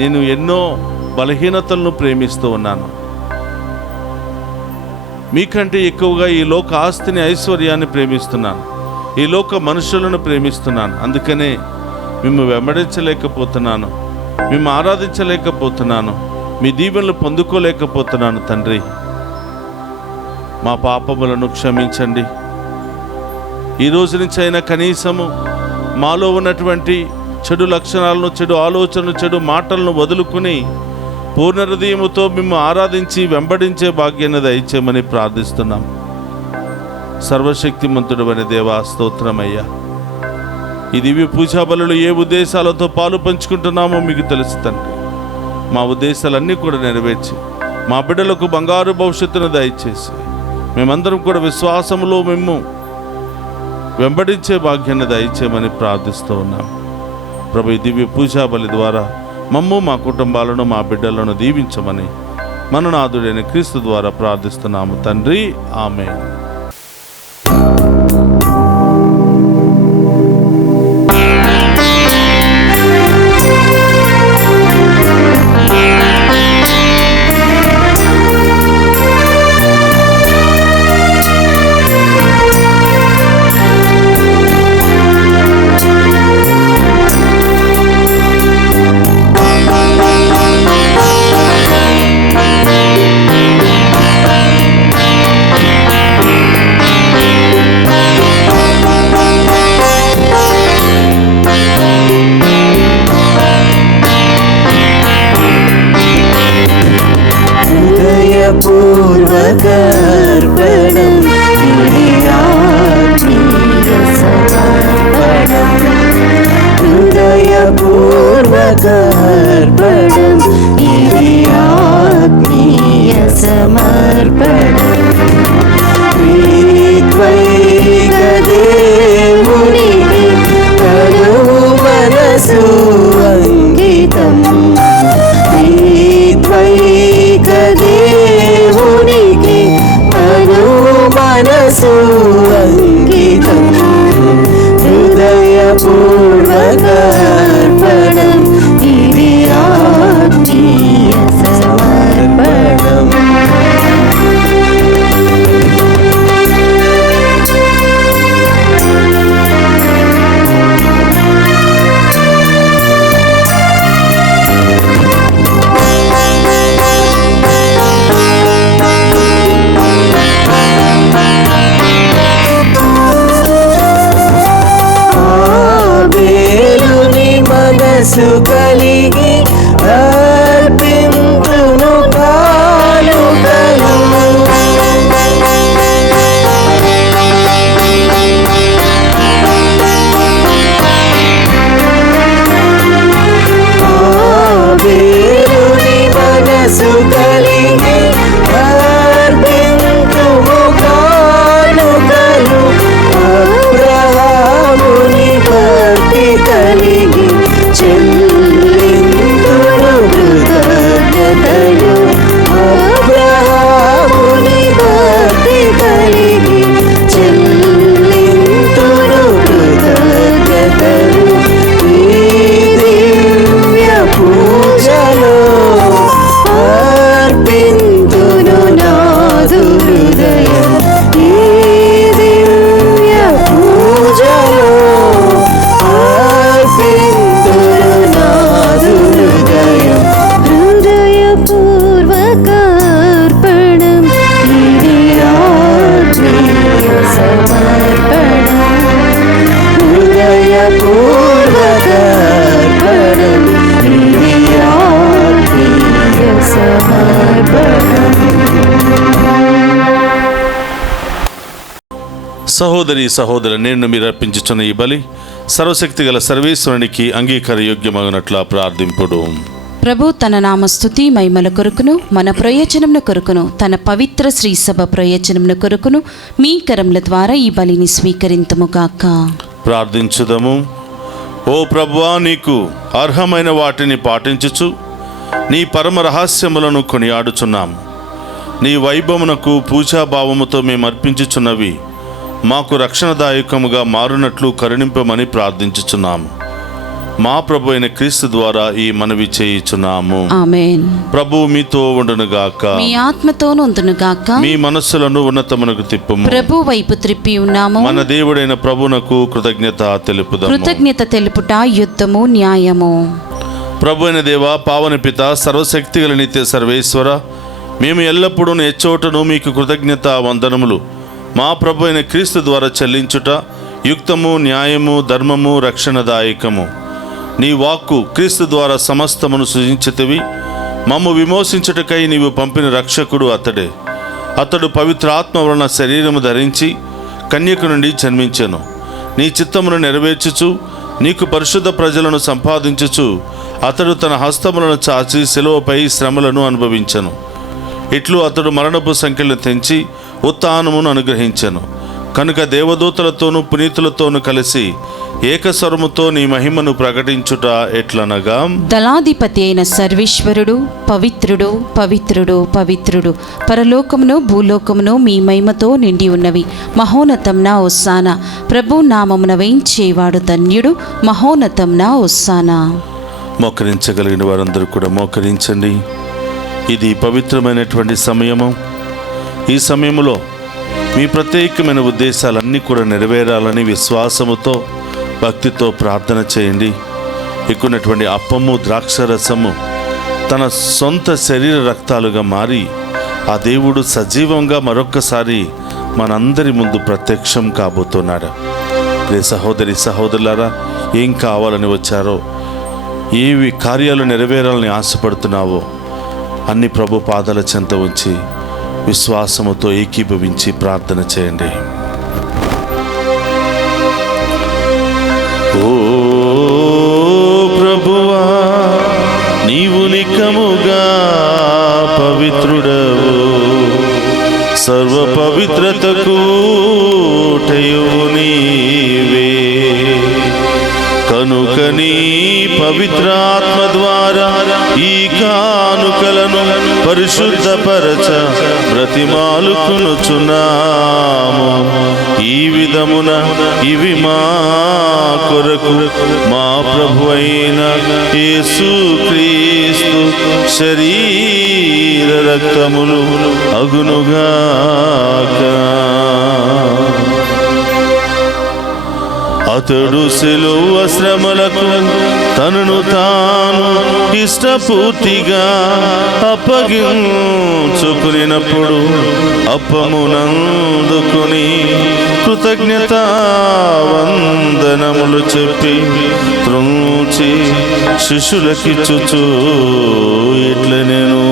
నేను ఎన్నో బలహీనతలను ప్రేమిస్తూ ఉన్నాను. మీకంటే ఎక్కువగా ఈ లోక ఆస్తిని, ఐశ్వర్యాన్ని ప్రేమిస్తున్నాను, ఈ లోక మనుషులను ప్రేమిస్తున్నాను. అందుకనే మిమ్ము వెంబడించలేకపోతున్నాను, మిమ్ము ఆరాధించలేకపోతున్నాను, మీ దీవెనలు పొందుకోలేకపోతున్నాను. తండ్రి, మా పాపములను క్షమించండి. ఈ రోజు నుంచి అయినా కనీసము మాలో ఉన్నటువంటి చెడు లక్షణాలను, చెడు ఆలోచనలు, చెడు మాటలను వదులుకుని పూర్ణ హృదయముతో మేము ఆరాధించి వెంబడించే భాగ్యాన్ని దయచేయమని ప్రార్థిస్తున్నాం. సర్వశక్తిమంతుడు అనే దేవా, స్తోత్రమయ్యా. ఈ దివ్య పూజా బలులు ఏ ఉద్దేశాలతో పాలు పంచుకుంటున్నామో మీకు తెలుసు తండ్రి. మా ఉద్దేశాలన్నీ కూడా నెరవేర్చి మా బిడ్డలకు బంగారు భవిష్యత్తును దయచేసి మేమందరం కూడా విశ్వాసములో మేము వెంబడించే భాగ్యాన్ని దయచేయమని ప్రార్థిస్తూ ఉన్నాం. ప్రభు, ఈ దివ్య పూజా బలి ద్వారా మమ్ము, మా కుటుంబాలను, మా బిడ్డలను దీవించమని మననాథుడైన క్రీస్తు ద్వారా ప్రార్థిస్తున్నాము తండ్రి. ఆమేన్. పూర్వకర్పణం ఇది ఆత్మీయ సమర్పణం. హృదయపూర్వకర్పణం ఇది ఆత్మీయ సమర్పణం. త్రైక దేవునికి తనువు మనసు అంకితం. త్రైక దేవునికి తనువు మనసు అంకితం. హృదయపూర్వకర్పణం ఇది ఆత్మీయ సమర్పణం. మనసు కలిగి అర్పింతును కానుకలు. ఆబేలుని మనసు కలిగి అర్పింతును కానుకలు. అబ్రహాముని భక్తి కలిగి చెల్లింతును కృతజ్ఞతలు. అబ్రహాముని భక్తి కలిగి చెల్లింతును కృతజ్ఞతలు. ఈ దివ్య పూజలో అర్పింతును నాదు హృదయం. ఈ దివ్య పూజలో హృదయపూర్వకర్పణం ఇది ఆత్మీయ సమర్పణం. హృదయపూర్వకర్పణం ఇది ఆత్మీయ సమర్పణం. సహోదరి సహోదరు, నేను మీరు అర్పించుచున్న ఈ బలి సర్వశక్తి గల సర్వేశ్వరునికి అంగీకార యోగ్యమగినట్ల ప్రార్థింపుడు. ప్రభు తన నామస్తుతి మహిమల కొరకును మన ప్రయోజనముల కొరకును తన పవిత్ర శ్రీసభ ప్రయోజనముల కొరకును మీ కరముల ద్వారా ఈ బలిని స్వీకరింతుముగాక. ప్రార్థించుదము. ఓ ప్రభువా, నీకు అర్హమైన వాటిని పాటించుచు నీ పరమ రహస్యములను కొనియాడుచున్నాం. నీ వైభవమునకు పూజాభావముతో మేము అర్పించుచున్నవి మాకు రక్షణదాయకముగా మారునట్లు కరుణింపమని ప్రార్థించుచున్నాము. మా ప్రభు అయిన క్రీస్తు ద్వారా ఈ మనవి చేయుచున్నాము. ఆమేన్. ప్రభు మీతో ఉండునుగాక, మీ ఆత్మతోను ఉండునుగాక. మీ మనస్సులను ఉన్నతమునకు తిప్పుము. ప్రభు వైపు త్రిప్పి ఉన్నాము. మన దేవుడైన ప్రభునకు కృతజ్ఞత తెలుపుదాము. కృతజ్ఞత తెలుపుట యుద్ధము న్యాయము. ప్రభు అయిన దేవ, పావన పిత, సర్వశక్తిగల నిత్య సర్వేశ్వర, మేము ఎల్లప్పుడూ ఎచ్చోటను మీకు కృతజ్ఞత వందనములు మా ప్రభు అయిన క్రీస్తు ద్వారా చెల్లించుట యుక్తము, న్యాయము, ధర్మము, రక్షణదాయకము. నీ వాక్కు క్రీస్తు ద్వారా సమస్తమును సృజించితివి. మమ్ము విమోచించుటకై నీవు పంపిన రక్షకుడు అతడే. అతడు పవిత్రాత్మ వలన శరీరము ధరించి కన్యక నుండి జన్మించెను. నీ చిత్తమును నెరవేర్చుచు నీకు పరిశుద్ధ ప్రజలను సంపాదించుచు అతడు తన హస్తములను చాచి శిలువపై శ్రమలను అనుభవించెను. ఇట్లు అతడు మరణపు సంఖ్యలను తెంచి ఉత్థానమును అనుగ్రహించెను. కనుక దేవదూతలతోనూ పునీతులతోనూ కలిసి ఏకస్వరముతో నీ మహిమను ప్రకటించుట ఎట్లనగా, దళాధిపతి అయిన సర్వేశ్వరుడు పవిత్రుడు పవిత్రుడు పవిత్రుడు, పరలోకమును భూలోకమును మీ మహిమతో నిండి ఉన్నవి. మహోన్నతంనా ఒస్సానా, ప్రభు నామమున వేయించేవాడు ధన్యుడు. మహోన్నతంనా ఒస్సానా. మోకరించగలిగిన వారందరూ కూడా మోకరించండి. ఇది పవిత్రమైనటువంటి సమయము. ఈ సమయంలో మీ ప్రత్యేకమైన ఉద్దేశాలన్నీ కూడా నెరవేరాలని విశ్వాసముతో భక్తితో ప్రార్థన చేయండి. ఎక్కున్నటువంటి అప్పము ద్రాక్షరసము తన సొంత శరీర రక్తాలుగా మారి ఆ దేవుడు సజీవంగా మరొక్కసారి మనందరి ముందు ప్రత్యక్షం కాబోతున్నాడు. ప్రియ సహోదరి సహోదరులారా, ఏం కావాలని వచ్చారో, ఏవి కార్యాలు నెరవేరాలని ఆశపడుతున్నావో అన్ని ప్రభు పాదాల చెంత ఉంచి విశ్వాసముతో ఏకీభవించి ప్రార్థన చేయండి. ఓ ప్రభువా, నీవు నికముగా పవిత్రుడవు, సర్వ పవిత్రతకు ఊటయువు నీవే. కనుక నీ పవిత్రాత్మ ద్వారా ఈ కానుకలను పరిశుద్ధపరచ బ్రతిమాలుకొనుచున్నాము. ఈ విధమున ఇవి మా కొరకు మా ప్రభువైన యేసుక్రీస్తు శరీర రక్తములు అగునుగాక. అతడు శిలువ శ్రమలకు తనను తాను ఇష్టపూర్తిగా అప్పగించుకునినప్పుడు అప్పమునందుకుని కృతజ్ఞతా వందనములు చెప్పి త్రుంచి శిష్యులకిచ్చుచు ఇట్లనెను,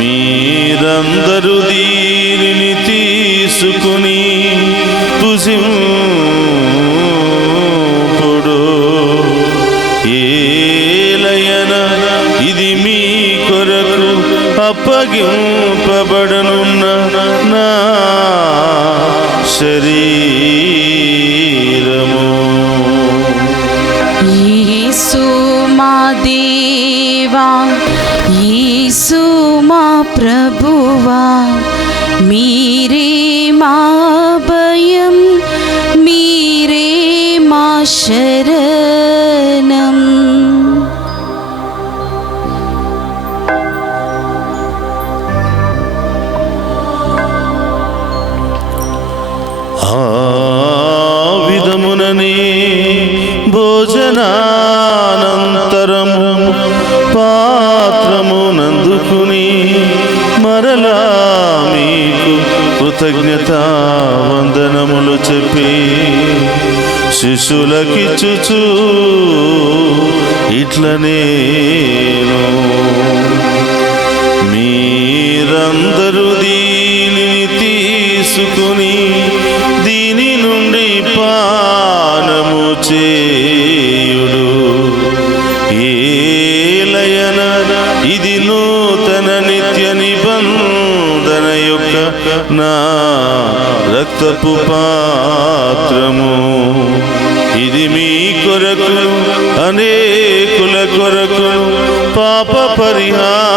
మీరందరూ దీనిని తీసుకుని భుజింపుడు. ఏలయన ఇది మీ కొరకు అప్పగింపబడనున్న నా శరీరము. యేసు మా దేవా, యేసు మా ప్రభువా, మీరే మా భయం, మీరే మా శరణం. ఆ విధముననే భోజనానంతరము పాత్రమునందుకుని మరలా మీకు కృతజ్ఞతా వందనములు చెప్పి శిష్యులకిచ్చుచు ఇట్లనేను, మీరందరూ దీనిని తీసుకుని దీని నుండి పానము చేయుడు. ఏలయన ఇది నూతన నిత్య నిబంధన యొక్క నా రక్తపు పాత్రము. ఇది మీ కొరకు అనేకుల కొరకు పాప పరిహారమునకై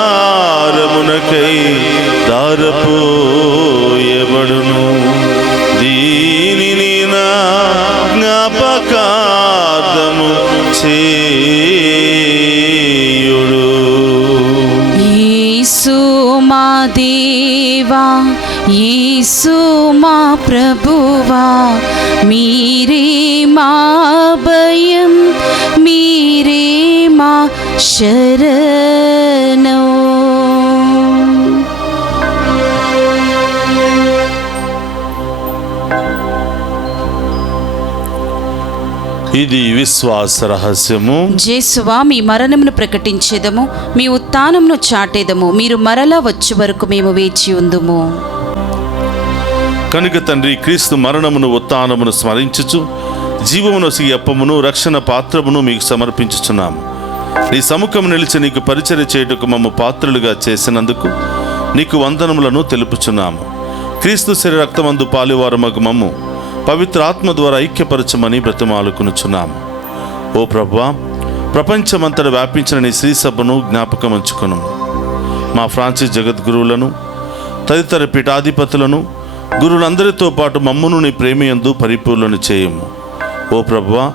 దారపోయబడును. దీనిని నా జ్ఞాపకార్థము చేయుడు. యేసు మా దేవా, యేసు మా ప్రభువా, మీరే మా భయం, మీరే మా శరణం. ఇది విశ్వాస రహస్యము. జేసువా, మీ మరణమును ప్రకటించేదము, మీ ఉత్థానమును చాటేదము. మీరు మరలా వచ్చే వరకు మేము వేచి ఉందుము. కనుక తండ్రి, క్రీస్తు మరణమును ఉత్థానమును స్మరించుచు జీవమును అప్పమును రక్షణ పాత్రమును మీకు సమర్పించుచున్నాము. నీ సముఖం నిలిచి నీకు పరిచర్య చేయుటకు మమ్ము పాత్రులుగా చేసినందుకు నీకు వందనములను తెలుపుచున్నాము. క్రీస్తు శరీర రక్తమందు పాలువారమగు మమ్ము పవిత్ర ఆత్మ ద్వారా ఐక్యపరచమని బ్రతిమాలుకొనుచున్నాము. ఓ ప్రభువా, ప్రపంచమంతటా వ్యాపించిన నీ శ్రీ సభను జ్ఞాపకం ఉంచుకొను. మా ఫ్రాన్సిస్ జగద్గురువులను, తదితర పీఠాధిపతులను, గురువులందరితో పాటు మమ్మును నీ ప్రేమయందు పరిపూర్ణను చేయము. ఓ ప్రభువా,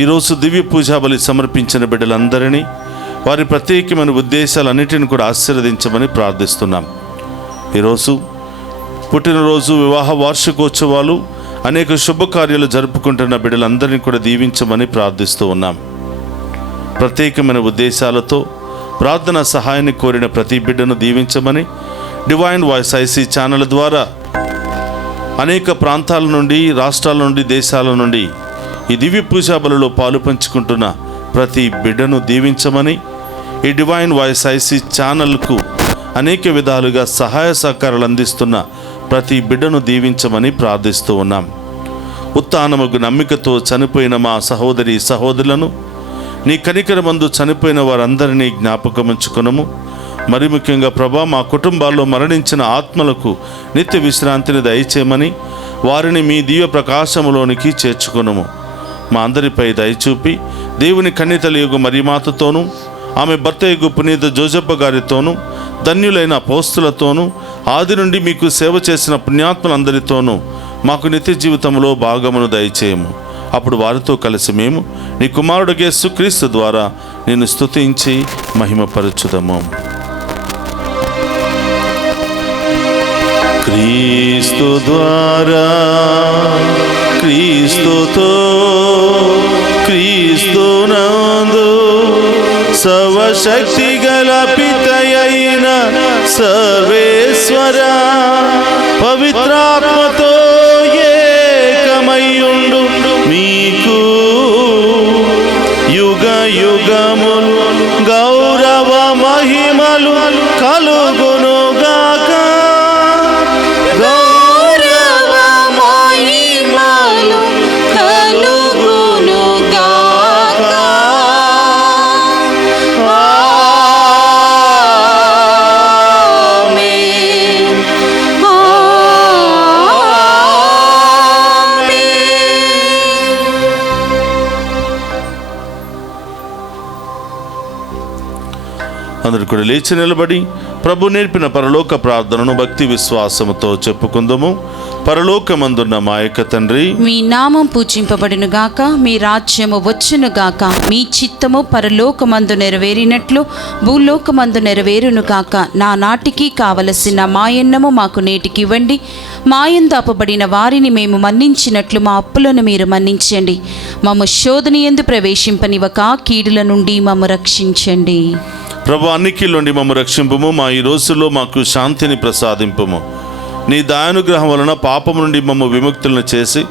ఈరోజు దివ్య పూజా బలి సమర్పించిన బిడ్డలందరినీ వారి ప్రత్యేకమైన ఉద్దేశాలన్నిటిని కూడా ఆశీర్వదించమని ప్రార్థిస్తున్నాం. ఈరోజు పుట్టినరోజు, వివాహ వార్షికోత్సవాలు, అనేక శుభకార్యాలు జరుపుకుంటున్న బిడ్డలందరినీ కూడా దీవించమని ప్రార్థిస్తూ ఉన్నాం. ప్రత్యేకమైన ఉద్దేశాలతో ప్రార్థన సహాయాన్ని కోరిన ప్రతి బిడ్డను దీవించమని డివైన్ వాయిస్ ఐసీ ఛానల్ ద్వారా అనేక ప్రాంతాల నుండి, రాష్ట్రాల నుండి, దేశాల నుండి ఈ దివ్య పూజా బలిలో పాలు పంచుకుంటున్న ప్రతి బిడ్డను దీవించమని, ఈ డివైన్ వాయిస్ ఐసీ ఛానల్కు అనేక విధాలుగా సహాయ సహకారాలు అందిస్తున్న ప్రతి బిడ్డను దీవించమని ప్రార్థిస్తూ ఉన్నాం. ఉత్థానముకు నమ్మికతో చనిపోయిన మా సహోదరి సహోదరులను, నీ కనికరమందు చనిపోయిన వారందరినీ జ్ఞాపకం ఉంచుకొనుము. మరి ముఖ్యంగా ప్రభా, మా కుటుంబాల్లో మరణించిన ఆత్మలకు నిత్య విశ్రాంతిని దయచేయమని వారిని మీ దివ్య ప్రకాశములోనికి చేర్చుకొనుము. మా అందరిపై దయచూపి దేవుని కన్యతలియుగు మరియమాతతోనూ, ఆమె భర్త యగు పునీత జోజప్ప గారితోనూ, ధన్యులైన అపోస్తులతోనూ, ఆది నుండి మీకు సేవ చేసిన పుణ్యాత్ములందరితోనూ మాకు నిత్య జీవితంలో భాగమును దయచేయము. అప్పుడు వారితో కలిసి మేము నీ కుమారుడు యేసుక్రీస్తు ద్వారా నిన్ను స్తుతించి మహిమపరచుదము. క్రీస్తు ద్వారా, క్రీస్తుతో, క్రీస్తునందు సర్వశక్తి గల పితయైన సర్వేశ్వర పవిత్రాత్మతో ఏకమయ్యుండు మీకు యుగ యుగములు గౌరవ మహిమలు కలుగునుగాక. అందరూ కూడా లేచి నిలబడి ప్రభు నేర్పిన పరలోక ప్రార్థనను భక్తి విశ్వాసముతో చెప్పుకుందాము. పరలోకమందున్న మా యొక్క తండ్రి, మీ నామం పూజింపబడును గాక, మీ రాజ్యము వచ్చును గాక, మీ చిత్తము పరలోకమందు నెరవేరినట్లు భూలోకమందు నెరవేరును గాక. నా నాటికి కావలసిన మాయన్నము మాకు నేటికి ఇవ్వండి. మాయందు అప్పబడిన వారిని మేము మన్నించినట్లు మా అప్పులను మీరు మన్నించండి. మమ్ము శోధన యందు ప్రవేశింపనివ్వక కీడుల నుండి మమ్ము రక్షించండి. ప్రభు, అన్నికీల నుండి మమ్ము రక్షింపుము. మా ఈ రోజుల్లో మాకు శాంతిని ప్రసాదింపుము. నీ దయానుగ్రహం వలన పాపము నుండి మమ్ము విముక్తులను చేసి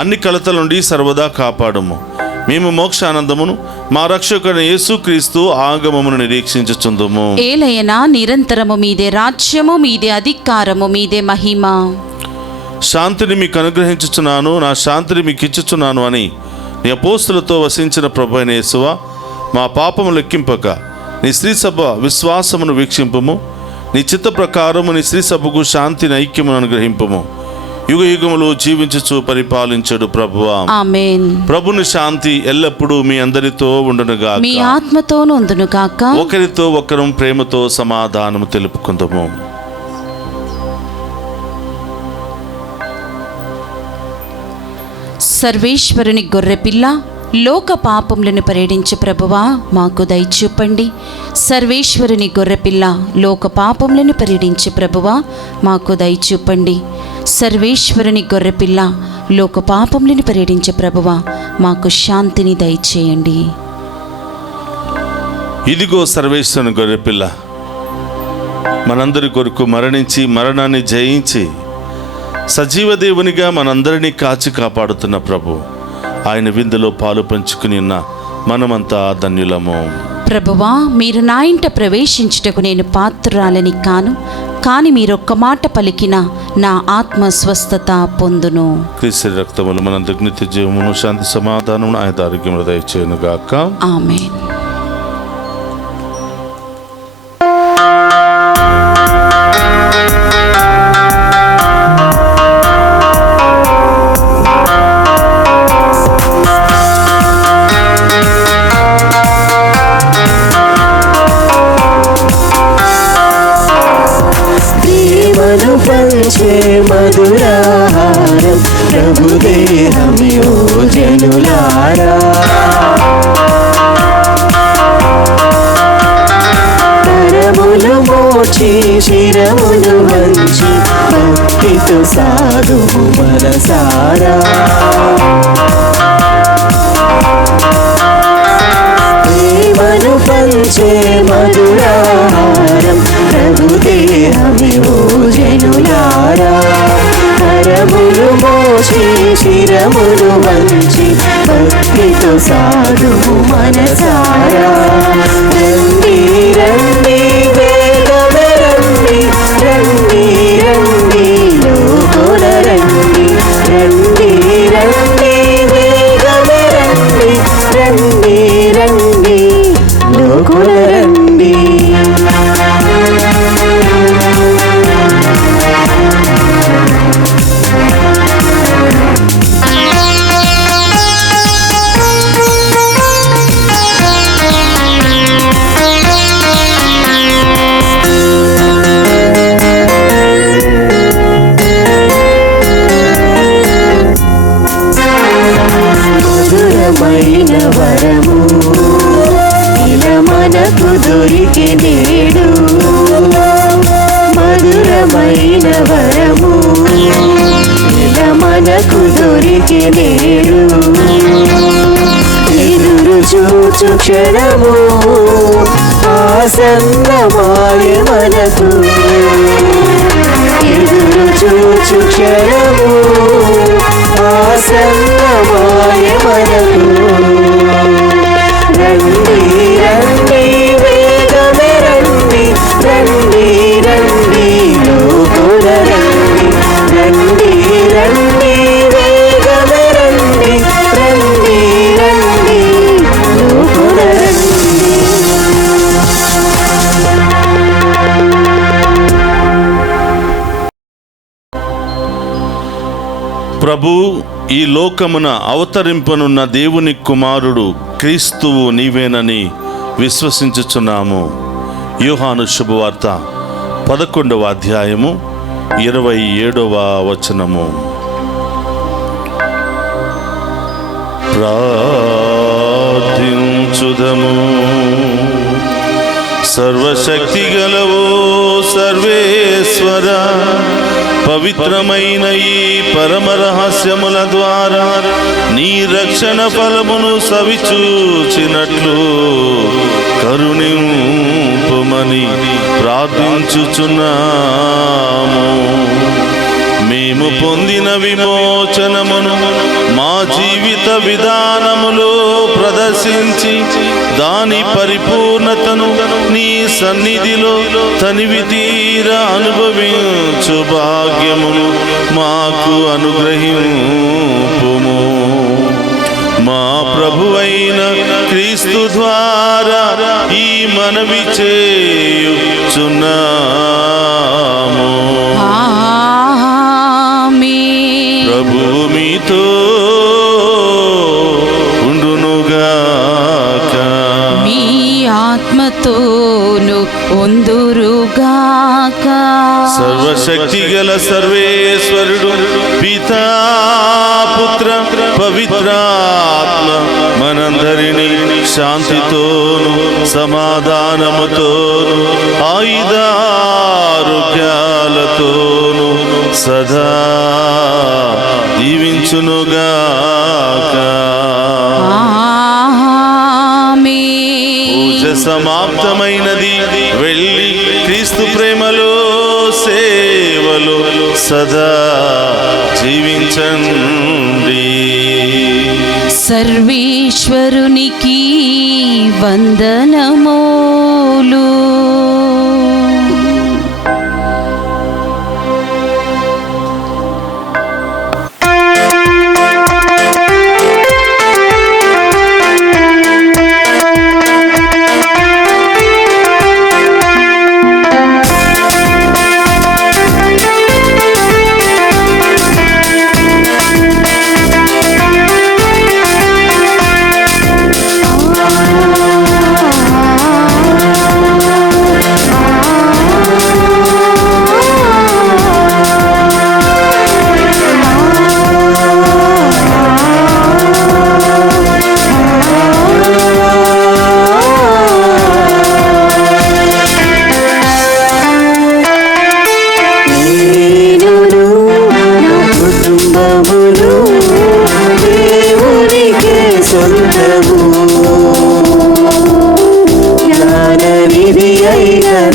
అన్ని కలతల నుండి సర్వదా కాపాడుము. మేము మోక్షానందమును మా రక్షకుడైన యేసుక్రీస్తు ఆగమమును నిరీక్షించుచుందుము. ఏలయనా నిరంతరము మీదే రాజ్యము, మీదే అధికారము, మీదే మహిమ. శాంతిని మీకు అనుగ్రహించుచున్నాను, నా శాంతిని మీకు ఇచ్చుచున్నాను అని నీ అపోస్తులతో వసించిన ప్రభు అయిన యేసువా, మా పాపము లెక్కింపక నీ శ్రీ సభ విశ్వాసమును వీక్షింపుము. నీ చిత్త ప్రకారము నీ శ్రీ సభకు శాంతిని, ఐక్యమును అనుగ్రహింపుము. యుగ యుగములు జీవించుచు పరిపాలించడు ప్రభువా. ఆమేన్. ప్రభుని శాంతి ఎల్లప్పుడూ మీ అందరితో ఉండునుగాక, మీ ఆత్మతోను ఉండునుగాక. ఒకరితో ఒకరు ప్రేమతో సమాధానము తెలుపుకుందాము. సర్వేశ్వరుని గొర్రెపిల్ల, లోక పాపములను పరిహరించు ప్రభువా మాకు దయచూపండి. సర్వేశ్వరుని గొర్రెపిల్ల, లోక పాపములను పరిహరించు ప్రభువా మాకు దయచూపండి. సర్వేశ్వరుని గొర్రెపిల్ల, లోక పాపములను పరిహరించు ప్రభువా మాకు శాంతిని దయచేయండి. ఇదిగో సర్వేశ్వరుని గొర్రెపిల్ల, మనందరి కొరకు మరణించి మరణాన్ని జయించి సజీవ దేవునిగా మనందరినీ కాచి కాపాడుతున్న ప్రభు, ఆయన విందులో పాలు పంచుకుని ఉన్న మనమంతా ధన్యులము. ప్రభువా, మీరు నా ఇంట ప్రవేశించుటకు నేను పాత్రురాలని కాను, కానీ మీరొక్క మాట పలికిన నా ఆత్మ స్వస్థత పొందును. క్రీస్తు రక్తములు మనందరికి నిత్య జీవమును, శాంతి సమాధానమును, ఆయన ఆరోగ్యమును దయచేయును గాక. ఆమేన్. ప్రేమను పంచే మధురాహారం ప్రభుదేహమియో జనులారా. కరములు మోచి శిరములు వంచి భక్తితో సాగుము మనసారా. ప్రేమను పంచే మధురాహారం ప్రభుదేహమియో జనులారా. కరములు మోచి శిరములు వంచి భక్తితో సాగుము మనసారా. రండి రండి వేగమే రండి, రండి రండి లోకుల రండి, రండి రండి వేగమే రండి, రండి రండి లోకుల రండి. మధురమైన వరము ఇలా మనకు దొరికి నేడు, మధురమైన వరము ఇలా మనకు దొరికి నేడు. ఎదురు చూచు క్షణము ఆసన్నమాయ మనకు, ఎదురు చూచు క్షణము ఆసన్నమాయ మనకు. రండి రండి వేగమే రండి, రండి రండి లోకుల రండి, రండి రండి వేగమే రండి, రండి రండి లోకుల రండి. ప్రభు, ఈ లోకమున అవతరింపనున్న దేవుని కుమారుడు క్రీస్తువు నీవేనని విశ్వసించుచున్నాము. యోహాను శుభవార్త 11వ అధ్యాయము 27వ వచనము. ప్రార్థించుదము. సర్వశక్తి గలవో సర్వేశ్వర, పవిత్రమైన ఈ పరమ రహస్యముల ద్వారా నీ రక్షణ ఫలమును సవిచూచినట్లు కరుణింపుమని ప్రార్థించుచున్నాము. మేము పొందిన విమోచనమును మా జీవిత విధానములో ప్రదర్శించి దాని పరిపూర్ణతను నీ సన్నిధిలో తనివి తీరా అనుభవించు భాగ్యమును మాకు అనుగ్రహింపుము. మా ప్రభువైన క్రీస్తు ద్వారా ఈ మనవి చేయుచున్నాము. ఆమేన్. ప్రభు మీతో ఉండునుగాక. మీ ఆత్మతోను ఉందురుగాక. సర్వశక్తి గల సర్వేశ్వరుడు పితా పుత్ర పవిత్రాత్మ మనందరినీ శాంతితోను సమాధానముతోను ఆయుధారోగ్యాలతోను సదా దీవించునుగాక. ఆమేన్. పూజ సమాప్తమైనది. వెళ్ళి క్రీస్తు ప్రేమలో సేవలో సదా జీవించండి. సర్వేశ్వరునికి వందనములు.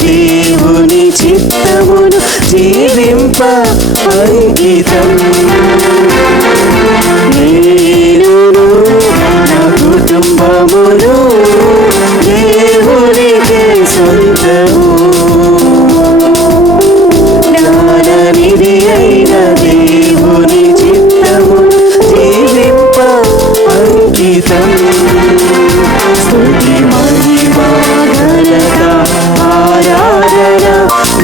దేవుని చిత్తమును జీవింప అంకితం. నేనును నా కుటుంబమును దేవునికి సొంతము. జ్ఞాననిధి అయిన దేవుని చిత్తమును జీవింప అంకితం. స్తుతి మహిమా ఘనత ఆరాధన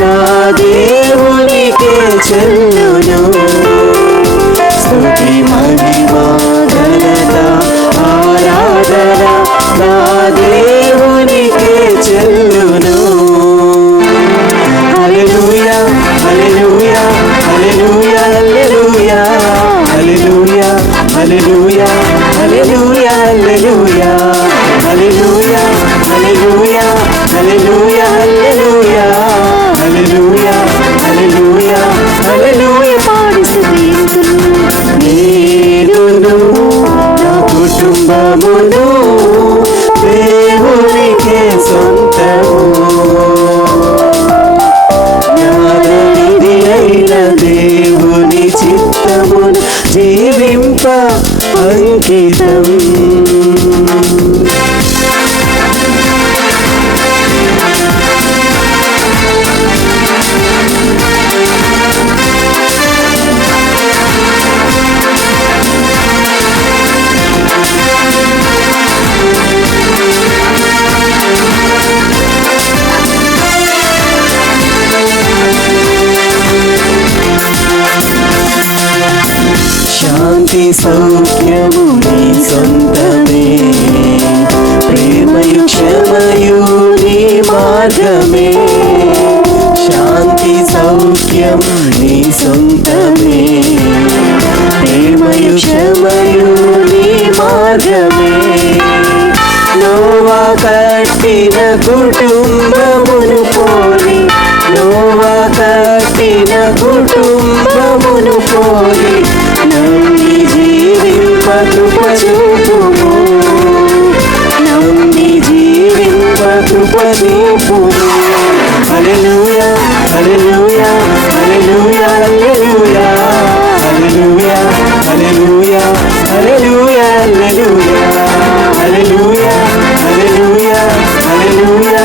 నా దేవునికే చెల్లును. స్తుతి మహిమా ఘనత ఆరాధన నా దేవునికే చెల్లును. హల్లెలూయా హల్లెలూయా హల్లెలూయా హల్లెలూయా హల్లెలూయా హల్లెలూయా హల్లెలూయా హల్లెలూయా హల్లెలూయా హల్లెలూయా హల్లెలూయా హల్లెలూయా హల్లెలూయా హల్లెలూయా పాడి స్తుతింతును. నేనును నా కుటుంబమును దేవునికే సొంతము. జ్ఞాననిధి అయిన దేవుని చిత్తమును జీవింప అంకితం. శాంతి సౌఖ్యము నీ సొంతమే, ప్రేమయు క్షమయు నీ మార్గమే. శాంతి సౌఖ్యం నీ సొంతమే, ప్రేమయు క్షమయు నీ మార్గమే. నోవా కట్టిన కుటుంబమును పోలి, నోవా కట్టిన కుటుంబమును పోలి నమ్మి జీవింప కృప చూపుము. నమ్మి జీవింప కృప చూపుము. హల్లెలూయా హల్లెలూయా హల్లెలూయా హల్లెలూయా హల్లెలూయా హల్లెలూయా హల్లెలూయా హల్లెలూయా హల్లెలూయా హల్లెలూయా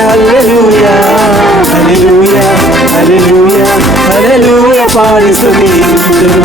హల్లెలూయా హల్లెలూయా హల్లెలూయా హల్లెలూయా పాడి స్తుతింతును.